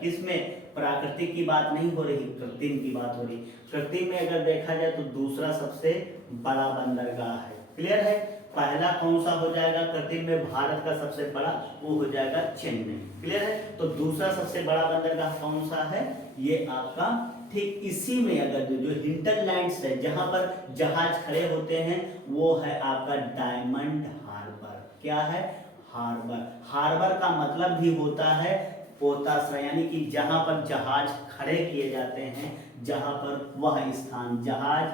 किस में? प्राकृतिक की बात नहीं हो रही, कृत्रिम की बात हो रही। कृत्रिम में अगर देखा जाए तो दूसरा सबसे बड़ा बंदरगाह है। क्लियर है? पहला कौन सा हो जाएगा कृत्रिम में? भारत का सबसे बड़ा, वो हो जाएगा चेन्नई। क्लियर है? तो दूसरा सबसे बड़ा बंदरगाह कौन सा है? ये आपका, ठीक, इसी में अगर जो हिंटरलैंड्स है जहां पर जहाज खड़े होते हैं, वो है आपका डायमंड हार्बर। क्या है? हार्बर का मतलब भी होता है पोताश्रय, यानी कि जहां पर जहाज खड़े किए जाते हैं, जहां पर वह स्थान, जहाज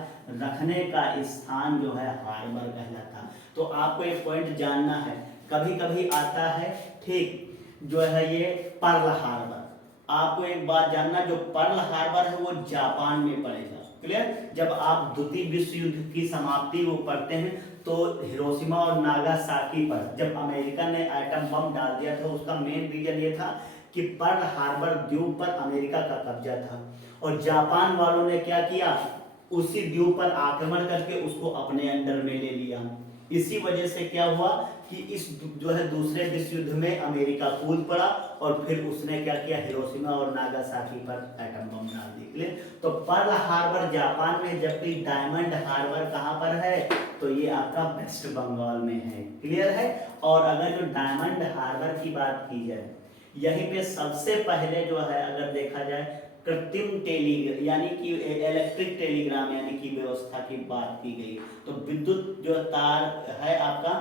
रखने का स्थान जो है हार्बर कहलाता। तो आपको एक पॉइंट जानना है, कभी कभी आता है, ठीक, जो है ये पर्ल हार्बर। आपको एक बात जानना, जो पर्ल हार्बर है वो जापान में पड़ेगा। क्लियर? जब आप द्वितीय विश्व युद्ध की समाप्ति को पढ़ते हैं तो हिरोशिमा और नागासाकी पर जब अमेरिका ने एटम बम डाल दिया था, उसका मेन रीजन ये था कि पर्ल हार्बर द्वीप पर अमेरिका का कब्जा था और जापान वालों ने क्या किया? उसी द्वीप पर आक्रमण करके उसको अपने अंडर में ले लिया। इसी वजह से क्या हुआ कि इस जो है दूसरे विश्व युद्ध में अमेरिका कूद पड़ा और फिर उसने क्या किया? हिरोशिमा और नागासाकी पर एटम बम डाल दिए। तो पर्ल हार्बर जापान में, जबकि डायमंड हार्बर कहाँ पर है? तो ये आपका वेस्ट बंगाल में है। क्लियर है? और अगर जो डायमंड हार्बर की बात की जाए, यहीं पे सबसे पहले जो है अगर देखा जाए कृत्रिम टेलीग्राम यानी कि इलेक्ट्रिक टेलीग्राम यानी कि व्यवस्था की बात की गई। तो विद्युत जो तार है आपका,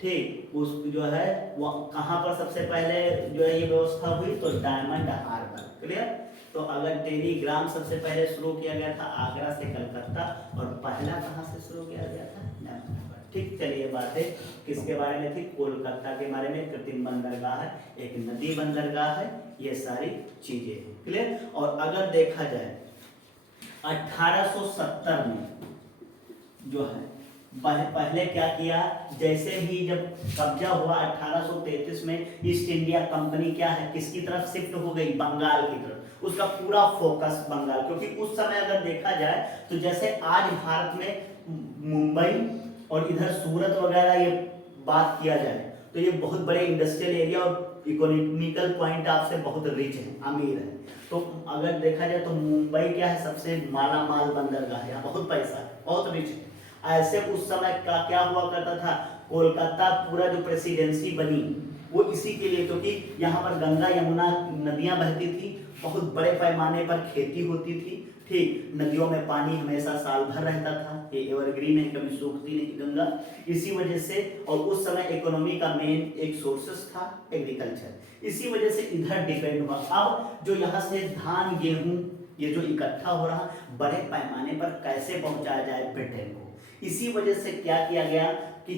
ठीक, उस जो है वो कहाँ पर सबसे पहले जो है ये व्यवस्था हुई? तो डायमंड हार्बर। क्लियर? तो अगर टेलीग्राम सबसे पहले शुरू किया गया था आगरा से कलकत्ता, और पहला कहाँ से शुरू किया गया था? अहमदाबाद। ठीक, चलिए बातें किसके बारे में थी? कोलकाता के बारे में। कृत्रिम बंदरगाह है, एक नदी बंदरगाह है, ये सारी चीजें हैं। क्लियर? और अगर देखा जाए 1870 में जो है पहले क्या किया, जैसे ही जब कब्जा हुआ 1833 में, ईस्ट इंडिया कंपनी क्या है, किसकी तरफ शिफ्ट हो गई? बंगाल की तरफ। उसका पूरा फोकस बंगाल, क्योंकि उस समय अगर देखा जाए तो जैसे आज भारत में मुंबई और इधर सूरत वगैरह ये बात किया जाए तो ये बहुत बड़े इंडस्ट्रियल एरिया और इकोनॉमिकल पॉइंट ऑफ से बहुत रिच है, अमीर है। तो अगर देखा जाए तो मुंबई क्या है, सबसे माला माल बंदरगाह है, बहुत पैसा है, बहुत रिच है। ऐसे उस समय का क्या हुआ करता था, कोलकाता पूरा जो प्रेसिडेंसी बनी वो इसी के लिए, क्योंकि यहाँ पर गंगा यमुना नदियां बहती थी, बहुत बड़े पैमाने पर खेती होती थी। ठीक, नदियों में पानी हमेशा साल भर रहता था, ये एवरग्रीन है, कभी सूखती नहीं गंगा। इसी वजह से, और उस समय इकोनॉमी का मेन एक सोर्सेस था एग्रीकल्चर, इसी वजह से इधर डिपेंड हुआ। अब जो यहाँ से धान गेहूं ये जो इकट्ठा हो रहा बड़े पैमाने पर कैसे पहुंचाया जाए ब्रिटेन को, इसी वजह से क्या किया गया कि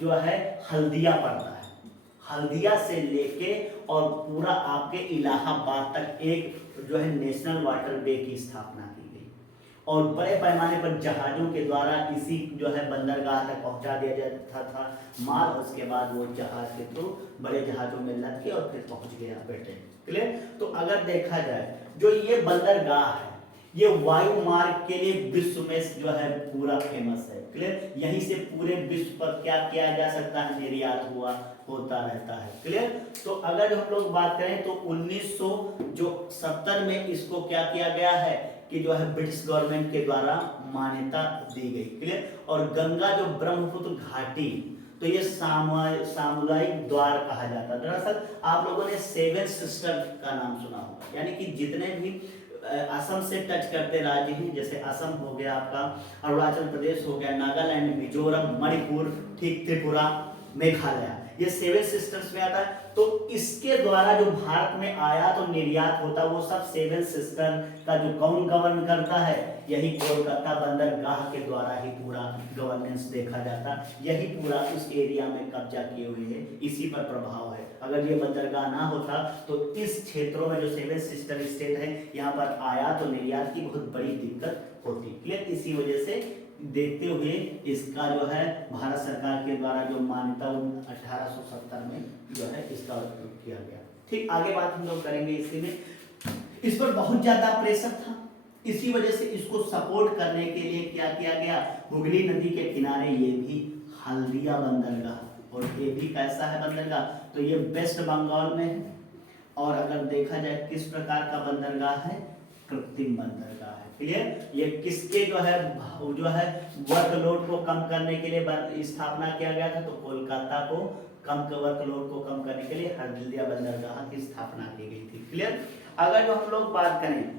जो है हल्दिया पड़ता है, हल्दिया से लेके और पूरा आपके इलाहाबाद तक एक जो है नेशनल वाटर वे की स्थापना की गई, और बड़े पैमाने पर जहाजों के द्वारा इसी जो है बंदरगाह तक पहुंचा दिया जाता था माल। उसके बाद वो जहाज के थ्रू बड़े जहाजों में लद के और फिर पहुंच गया ब्रिटेन। क्लियर? तो अगर देखा जाए जो ये बंदरगाह है ये वायु मार्ग के लिए विश्व में जो है पूरा फेमस है। क्लियर? यहीं से पूरे विश्व पर क्या किया जा सकता है, निर्यात होता रहता है। क्लियर? तो अगर हम लोग बात करें तो 1970 में इसको क्या किया गया है कि जो है ब्रिटिश गवर्नमेंट के द्वारा मान्यता दी गई। क्लियर? और गंगा जो ब्रह्मपुत्र घाटी, तो ये सामुदायिक द्वार कहा जाता है। दरअसल आप लोगों ने सेवन सिस्टर का नाम सुना होगा, यानी कि जितने भी असम से टच करते राज्य हैं, जैसे असम हो गया आपका, अरुणाचल प्रदेश हो गया, नागालैंड, मिजोरम, मणिपुर, ठीक, त्रिपुरा, मेघालय, ये सेवन सिस्टर्स में आता है। तो इसके द्वारा जो भारत में आयात और निर्यात होता है वो सब सेवन सिस्टर का जो कौन गवर्न करता है, यही कोलकाता बंदरगाह के द्वारा ही पूरा गवर्नेंस देखा जाता, यही पूरा उस एरिया में कब्जा किए हुए है, इसी पर प्रभाव है। अगर ये बंदरगाह ना होता तो इस क्षेत्रों में जो सेवन सिस्टर स्टेट है यहाँ पर आयात और निर्यात की बहुत बड़ी दिक्कत होती। क्लियर? इसी वजह से देखते हुए इसका जो है भारत सरकार के द्वारा जो मान्यता 1870 में जो है इसका उपयोग किया गया। ठीक, आगे बात हम लोग करेंगे इसी में। इस पर बहुत ज्यादा प्रेशर था, इसी वजह से इसको सपोर्ट करने के लिए क्या किया गया, हुगली नदी के किनारे ये भी हल्दिया बंदरगाह, और ये भी कैसा है बंदरगाह, तो ये वेस्ट बंगाल में है। और अगर देखा जाए किस प्रकार का बंदरगाह है, कृत्रिम बंदरगाह है। क्लियर? ये किसके जो है वर्कलोड को कम करने के लिए स्थापना किया गया था, तो कोलकाता को वर्कलोड को कम करने के लिए हल्दिया बंदरगाह की स्थापना की गई थी। क्लियर? अगर जो हम लोग बात करें,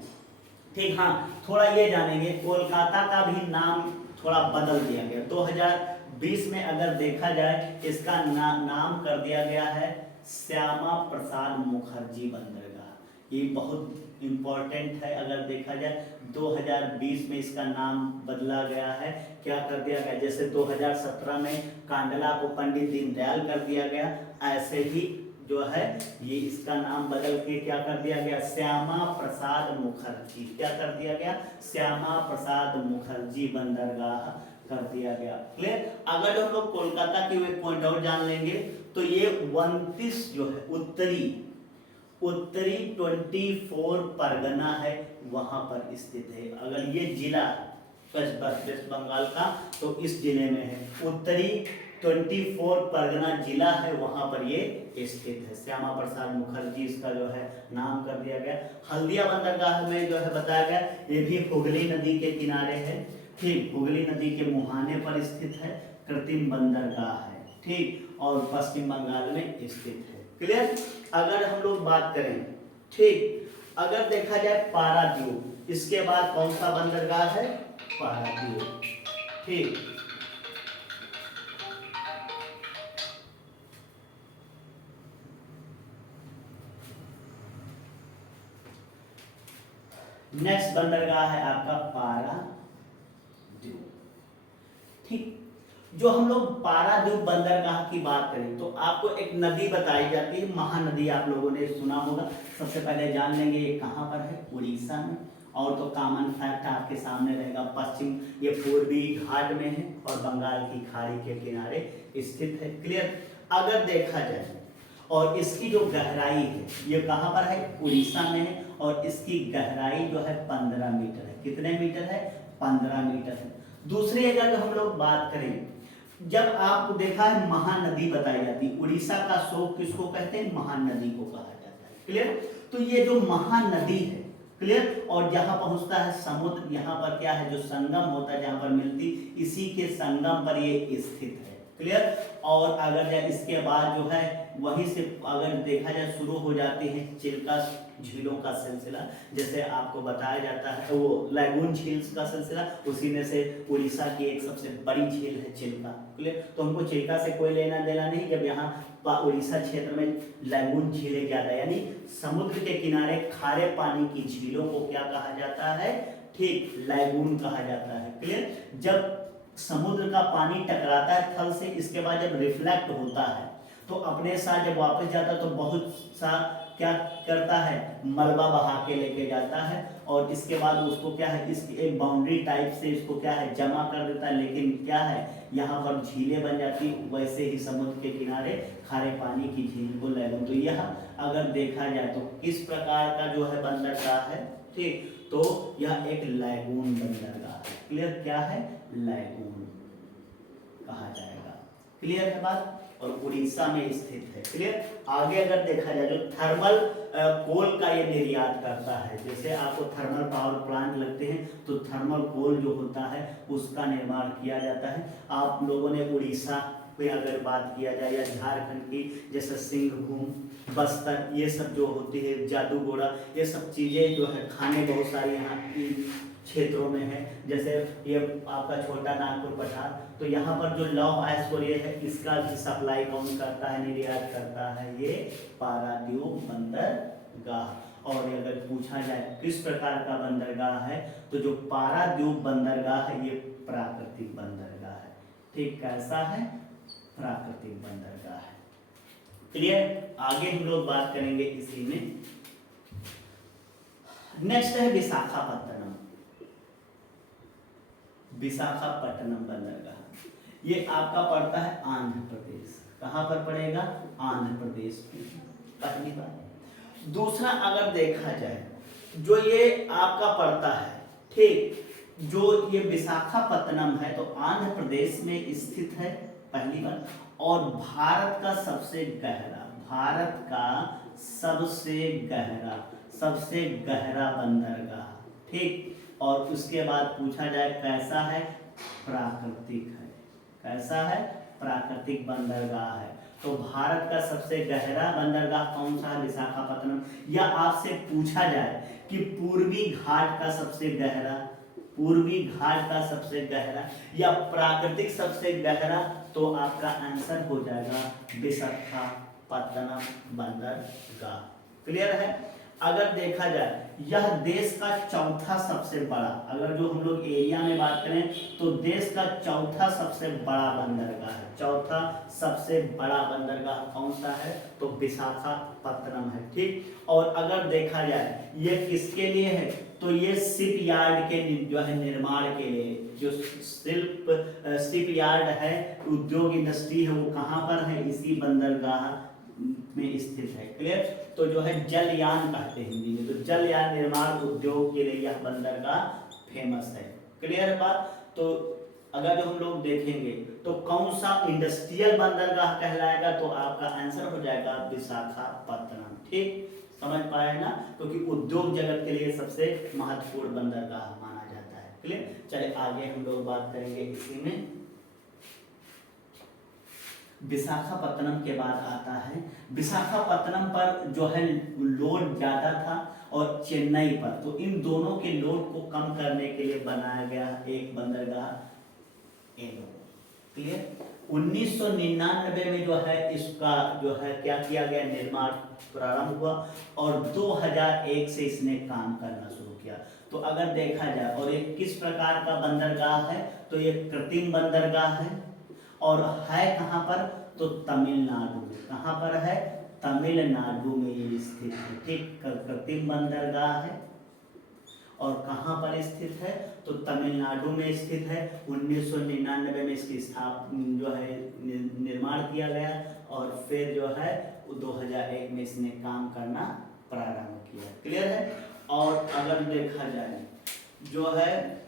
ठीक, हाँ, थोड़ा ये जानेंगे, कोलकाता का भी नाम थोड़ा बदल दिया गया 2020 में। अगर देखा जाए इसका नाम कर दिया गया है श्यामा प्रसाद मुखर्जी बंदरगाह। ये बहुत इंपॉर्टेंट है। अगर देखा जाए 2020 में इसका नाम बदला गया है, क्या कर दिया गया, जैसे 2017 में कांडला को पंडित दीनदयाल कर दिया गया, ऐसे ही जो है ये इसका नाम बदल के क्या कर दिया गया, श्यामा प्रसाद मुखर्जी, क्या कर दिया गया, श्यामा प्रसाद मुखर्जी बंदरगाह कर दिया गया। क्लियर? अगर हम लोग कोलकाता की एक पॉइंट और जान लेंगे तो ये 29 जो है उत्तरी 24 परगना है, वहां पर स्थित है। अगर ये जिला वेस्ट बंगाल का तो इस जिले में है, उत्तरी 24 परगना जिला है, वहां पर ये स्थित है। श्यामा प्रसाद मुखर्जी इसका जो है नाम कर दिया गया। हल्दिया बंदरगाह में जो है बताया गया ये भी हुगली नदी के किनारे है। ठीक, हुगली नदी के मुहाने पर स्थित है, कृत्रिम बंदरगाह है। ठीक, और पश्चिम बंगाल में स्थित है। क्लियर? अगर हम लोग बात करें, ठीक, अगर देखा जाए पारादीप, इसके बाद कौन सा बंदरगाह है, पारादीप। ठीक, नेक्स्ट बंदरगाह है आपका पारादीप। ठीक, जो हम लोग पारादीप बंदरगाह की बात करें तो आपको एक नदी बताई जाती है, महानदी, आप लोगों ने सुना होगा। सबसे पहले जान लेंगे ये कहाँ पर है, उड़ीसा में। और तो कॉमन फैक्ट आपके सामने रहेगा, पश्चिम ये पूर्वी घाट में है और बंगाल की खाड़ी के किनारे स्थित है। क्लियर। अगर देखा जाए और इसकी जो गहराई है ये कहाँ पर है, उड़ीसा में है, और इसकी गहराई जो है 15 मीटर है। कितने मीटर है, 15 मीटर है। दूसरी अगर हम लोग बात करें, जब आपको देखा है महानदी बताई जाती है, उड़ीसा का शोक किसको कहते हैं, महानदी को कहा जाता है। क्लियर। तो ये जो महानदी है, क्लियर, और जहां पहुंचता है समुद्र, यहाँ पर क्या है, जो संगम होता है जहां पर मिलती, इसी के संगम पर ये स्थित है। क्लियर। और अगर इसके बाद जो है वहीं से अगर देखा जाए शुरू हो जाते हैं चिल्का झीलों का सिलसिला, जैसे आपको बताया जाता है वो लैगून झील का सिलसिला, उसी में से उड़ीसा की एक सबसे बड़ी झील है चिल्का। क्लियर। तो हमको चिल्का से कोई लेना देना नहीं, जब यहाँ उड़ीसा क्षेत्र में लैगून झीलें ज्यादा, यानी समुद्र के किनारे खारे पानी की झीलों को क्या कहा जाता है, ठीक, लैगून कहा जाता है। क्लियर। जब समुद्र का पानी टकराता है थल से, इसके बाद जब रिफ्लेक्ट होता है तो अपने साथ जब वापस जाता है तो बहुत सा क्या करता है, मलबा बहा के लेके जाता है, और इसके बाद उसको क्या है, इसकी एक बाउंड्री टाइप से इसको क्या है जमा कर देता है। लेकिन क्या है, यहाँ पर झीलें बन जाती, वैसे ही समुद्र के किनारे खारे पानी की झील को लैगून। तो यह अगर देखा जाए तो किस प्रकार का जो है बंदरगाह है, ठीक, तो यह एक लैगून बंदरगाह है। क्लियर। क्या है, लैगून कहा जाएगा। क्लियर है बात। और उड़ीसा में स्थित है। क्लियर। आगे अगर देखा जाए जो थर्मल कोल का ये निर्यात करता है, जैसे आपको थर्मल पावर प्लांट लगते हैं तो थर्मल कोल जो होता है उसका निर्माण किया जाता है। आप लोगों ने उड़ीसा में अगर बात किया जाए या झारखंड की, जैसे सिंहभूम, बस्तर, ये सब जो होती है, जादूगोड़ा, ये सब चीजें जो है खाने बहुत सारी यहाँ की क्षेत्रों में है। जैसे ये आपका छोटा नागपुर पठार, तो यहाँ पर जो लौह आइसोरिया है इसका भी सप्लाई कौन करता है, निर्यात करता है, ये पारादीप बंदरगाह। और अगर पूछा जाए किस प्रकार का बंदरगाह है, तो जो पारादीप बंदरगाह है ये प्राकृतिक बंदरगाह है। ठीक, कैसा है, प्राकृतिक बंदरगाह है। क्लियर। आगे हम लोग बात करेंगे इसी में। नेक्स्ट है विशाखापत्तनम। विशाखापट्टनम बंदरगाह, ये आपका पड़ता है आंध्र प्रदेश। कहाँ पर पड़ेगा, आंध्र प्रदेश में, पहली बात। दूसरा अगर देखा जाए जो ये आपका पड़ता है, ठीक, जो ये विशाखापट्टनम है तो आंध्र प्रदेश में स्थित है, पहली बात। और भारत का सबसे गहरा, भारत का सबसे गहरा बंदरगाह, ठीक। और उसके बाद पूछा जाए कैसा है, प्राकृतिक है। कैसा है, प्राकृतिक बंदरगाह है। तो भारत का सबसे गहरा बंदरगाह कौन सा है, विशाखापट्टनम। या आपसे पूछा जाए कि पूर्वी घाट का सबसे गहरा या प्राकृतिक सबसे गहरा, तो आपका आंसर हो जाएगा विशाखापट्टनम बंदरगाह। क्लियर है। अगर देखा जाए यह देश का चौथा सबसे बड़ा, अगर जो हम लोग एरिया में बात करें तो देश का चौथा सबसे बड़ा बंदरगाह है। चौथा सबसे बड़ा बंदरगाह कौन सा है, तो विशाखापट्टनम है, ठीक। और अगर देखा जाए ये किसके लिए है, तो ये शिप यार्ड के जो है निर्माण के लिए, जो शिप यार्ड है, उद्योग इंडस्ट्री है, वो कहाँ पर है, इसी बंदरगाह में स्थित है। क्लियर। तो जो है जलयान कहते हैं हिंदी में, तो जलयान निर्माण उद्योग के लिए यह बंदरगाह फेमस है। क्लियर बात। तो अगर जो हम लोग देखेंगे तो कौन सा इंडस्ट्रियल बंदरगाह कहलाएगा, तो आपका आंसर हो जाएगा विशाखापट्टनम। ठीक, समझ पाए ना, क्योंकि उद्योग जगत के लिए सबसे महत्वपूर्ण बंदरगाह माना जाता है। क्लियर। चलिए आगे हम लोग बात करेंगे इसी में। विशाखापट्टनम के बाद आता है, विशाखापट्टनम पर जो है लोड ज्यादा था और चेन्नई पर, तो इन दोनों के लोड को कम करने के लिए बनाया गया एक बंदरगाह एनो। क्लियर। 1999 में जो है इसका जो है क्या किया गया, निर्माण प्रारंभ हुआ और 2001 से इसने काम करना शुरू किया। तो अगर देखा जाए और ये किस प्रकार का बंदरगाह है, तो ये कृत्रिम बंदरगाह है और है कहाँ पर, तो तमिलनाडु में। कहाँ पर है, तमिलनाडु में ये स्थित है। ठीक, कृत्रिम बंदरगाह है और कहाँ पर स्थित है, तो तमिलनाडु में स्थित है। 1999 में इसकी स्थापना जो है निर्माण किया गया और फिर जो है 2001 में इसने काम करना प्रारंभ किया। क्लियर है। और अगर देखा जाए जो है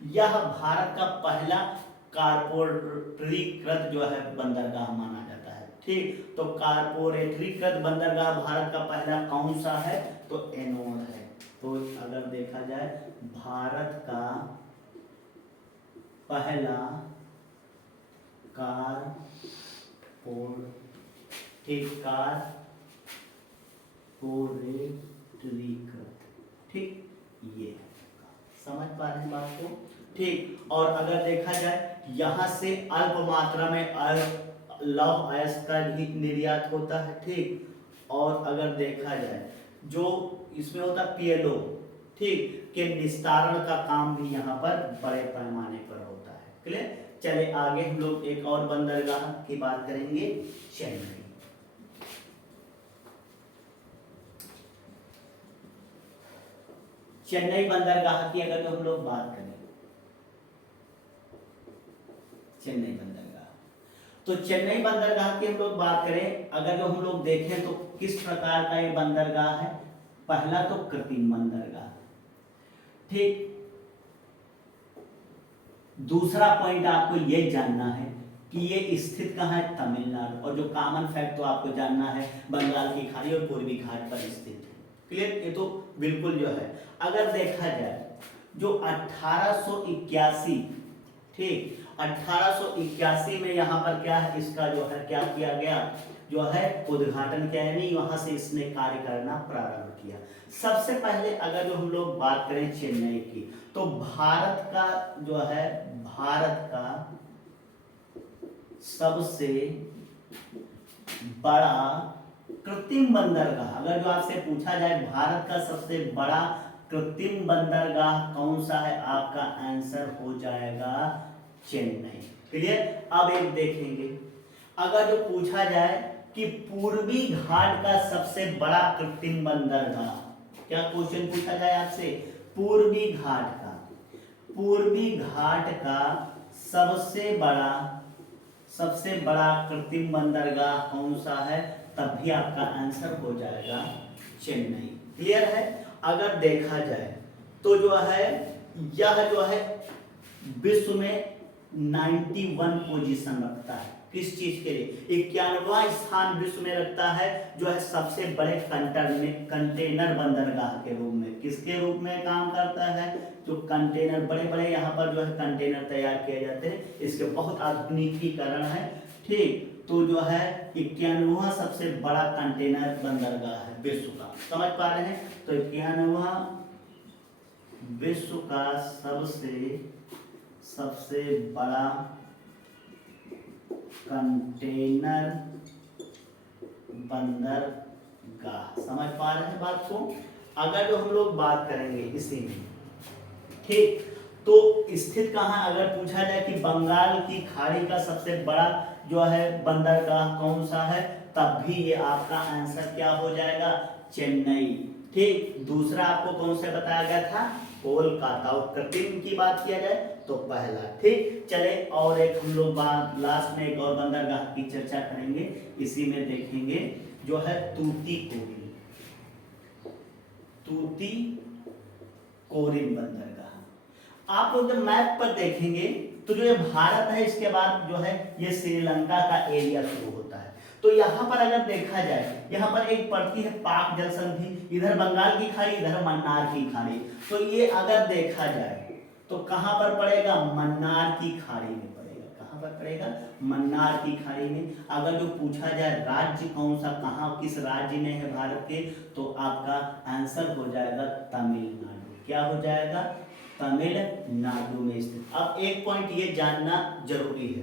यह भारत का पहला कारपोरेटरीकृत जो है बंदरगाह माना जाता है। ठीक, तो कारपोरेटरीकृत बंदरगाह भारत का पहला कौन सा है, तो एनोर है। तो अगर देखा जाए भारत का पहला कारपोरेटरीकृत, ठीक, ये है। समझ पा रहे हैं बात को। ठीक, और अगर देखा जाए यहाँ से अल्प मात्रा में लौह अयस्क का भी निर्यात होता है। ठीक, और अगर देखा जाए जो इसमें होता है पीएलओ, ठीक, के निस्तारण का काम भी यहाँ पर बड़े पैमाने पर होता है। क्लियर। चले आगे हम लोग एक और बंदरगाह की बात करेंगे, चेन्नई। चेन्नई बंदरगाह की अगर हम लोग बात करें, चेन्नई बंदरगाह, तो चेन्नई बंदरगाह की हम लोग बात करें, अगर जो हम लोग देखें तो किस प्रकार का ये बंदरगाह है। पहला तो कृत्रिम बंदरगाह, ठीक। दूसरा पॉइंट आपको ये जानना है कि ये स्थित कहाँ है, तमिलनाडु। और जो कॉमन फैक्ट तो आपको जानना है, बंगाल की खाड़ी और पूर्वी घाट पर स्थित है। क्लियर, ये तो बिल्कुल जो है। अगर देखा जाए जो 1881, ठीक, 1881 में यहाँ पर क्या है, इसका जो है क्या किया गया, जो है उद्घाटन किया, यानी वहां से इसने कार्य करना प्रारंभ किया। सबसे पहले अगर जो हम लोग बात करें चेन्नई की, तो भारत का जो है, भारत का सबसे बड़ा कृत्रिम बंदरगाह, अगर जो आपसे पूछा जाए भारत का सबसे बड़ा कृत्रिम बंदरगाह कौन सा है, आपका आंसर हो जाएगा चेन्नई। क्लियर। अब एक देखेंगे, अगर जो पूछा जाए कि पूर्वी घाट का सबसे बड़ा कृत्रिम बंदरगाह, क्या क्वेश्चन पूछा जाए आपसे, पूर्वी घाट का, पूर्वी घाट का सबसे बड़ा कृत्रिम बंदरगाह कौन सा है, तब भी आपका आंसर हो जाएगा चेन्नई। क्लियर है। अगर देखा जाए तो जो है यह जो है विश्व में 91 पोजीशन रखता है। किस चीज के लिए, 91वां स्थान विश्व में रखता है, जो है सबसे बड़े कंटेनर बंदरगाह के रूप में। किसके रूप में काम करता है, जो कंटेनर बड़े बड़े यहाँ पर जो है कंटेनर तैयार किए जाते हैं, इसके बहुत आधुनिकीकरण है। ठीक, तो जो है 91वां सबसे बड़ा कंटेनर बंदरगाह है विश्व का। समझ पा रहे हैं। तो 91वां विश्व का सबसे बड़ा कंटेनर बंदरगाह। समझ पा रहे हैं बात को। अगर जो हम लोग बात करेंगे इसी में, ठीक, तो स्थित कहाँ, अगर पूछा जाए कि बंगाल की खाड़ी का सबसे बड़ा जो है बंदरगाह कौन सा है, तब भी ये आपका आंसर क्या हो जाएगा, चेन्नई। ठीक, दूसरा आपको कौन सा बताया गया था, कोलकाता। और कृत्रिम की बात किया जाए तो पहला। ठीक, चले और एक हम लोग बात लास्ट में एक और बंदरगाह की चर्चा करेंगे, इसी में देखेंगे जो है तूतीकोरिन बंदरगाह। आप लोग जब मैप पर देखेंगे तो जो ये भारत है, इसके बाद जो है ये श्रीलंका का एरिया शुरू होता है। तो यहाँ पर अगर देखा जाए, यहाँ पर एक पड़ती है पाक जल संधि, इधर बंगाल की खाड़ी, इधर मन्नार की खाड़ी। तो ये अगर देखा जाए तो कहाँ पर पड़ेगा, मन्नार की खाड़ी में पड़ेगा। कहाँ पर पड़ेगा, मन्नार की खाड़ी में। अगर जो पूछा जाए राज्य कौन सा, कहाँ किस राज्य में है भारत के, तो आपका आंसर हो जाएगा तमिलनाडु। क्या हो जाएगा, तमिलनाडु में स्थित। अब एक पॉइंट ये जानना जरूरी है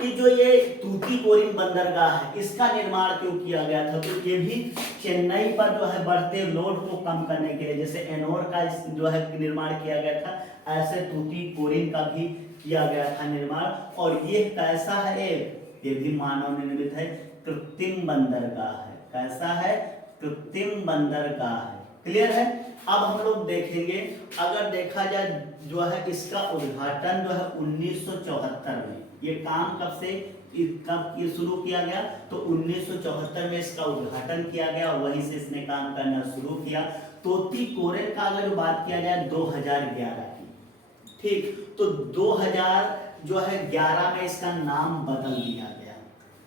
कि जो ये तूतीकोरिन बंदरगाह है इसका निर्माण क्यों किया गया था, तो ये भी चेन्नई पर जो है बढ़ते लोड को कम करने के लिए, जैसे एनोर का जो है निर्माण किया गया था, ऐसे तूतीकोरिन का भी किया गया था निर्माण। और ये कैसा है, ये भी मानव निर्मित है, कृत्रिम बंदरगाह है। कैसा है, कृत्रिम बंदरगाह है। क्लियर है। अब हम लोग देखेंगे, अगर देखा जाए जो है इसका उद्घाटन जो है 1974 में, ये काम कब से कब ये शुरू किया गया, तो 1974 में इसका उद्घाटन किया गया और वहीं से इसने काम करना शुरू किया। तूतीकोरिन का अगर जो बात किया जाए 2011 की, ठीक, तो 2000 जो है 11 में इसका नाम बदल दिया गया।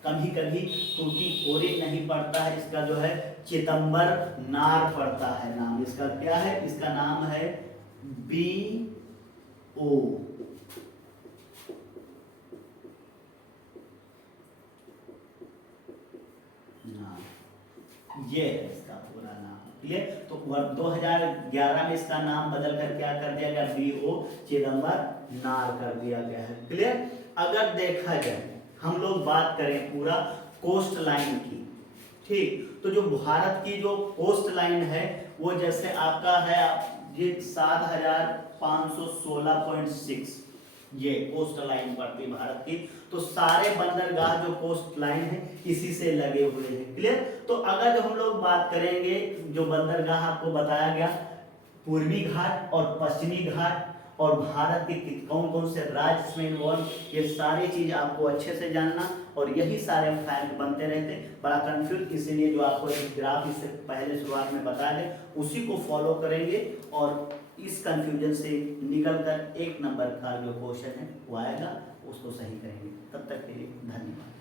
कभी कभी तूतीकोरिन नहीं पड़ता है, इसका जो है चिदंबर नार पड़ता है नाम। इसका क्या है, इसका नाम है BO। ये है इसका पूरा नाम। क्लियर। तो 2011 में इसका नाम बदल कर क्या कर दिया गया, BO चिदंबर नार कर दिया गया है। क्लियर। अगर देखा जाए हम लोग बात करें पूरा कोस्ट लाइन की, ठीक, तो जो भारत की जो कोस्ट लाइन है वो जैसे आपका है ये 7516.6 ये कोस्ट लाइन पड़ती है भारत की। तो सारे बंदरगाह जो कोस्ट लाइन है इसी से लगे हुए हैं। क्लियर। तो अगर जो हम लोग बात करेंगे, जो बंदरगाह आपको बताया गया, पूर्वी घाट और पश्चिमी घाट और भारत के कौन कौन से राज्य इसमें इन्वॉल्व, ये सारी चीज आपको अच्छे से जानना, और यही सारे फैक्ट बनते रहते हैं। बड़ा कंफ्यूज, इसीलिए जो आपको एक ग्राफ इससे पहले शुरुआत में बताया है उसी को फॉलो करेंगे और इस कंफ्यूजन से निकल कर 1 नंबर का जो क्वेश्चन है वो आएगा, उसको सही करेंगे। तब तक के लिए धन्यवाद।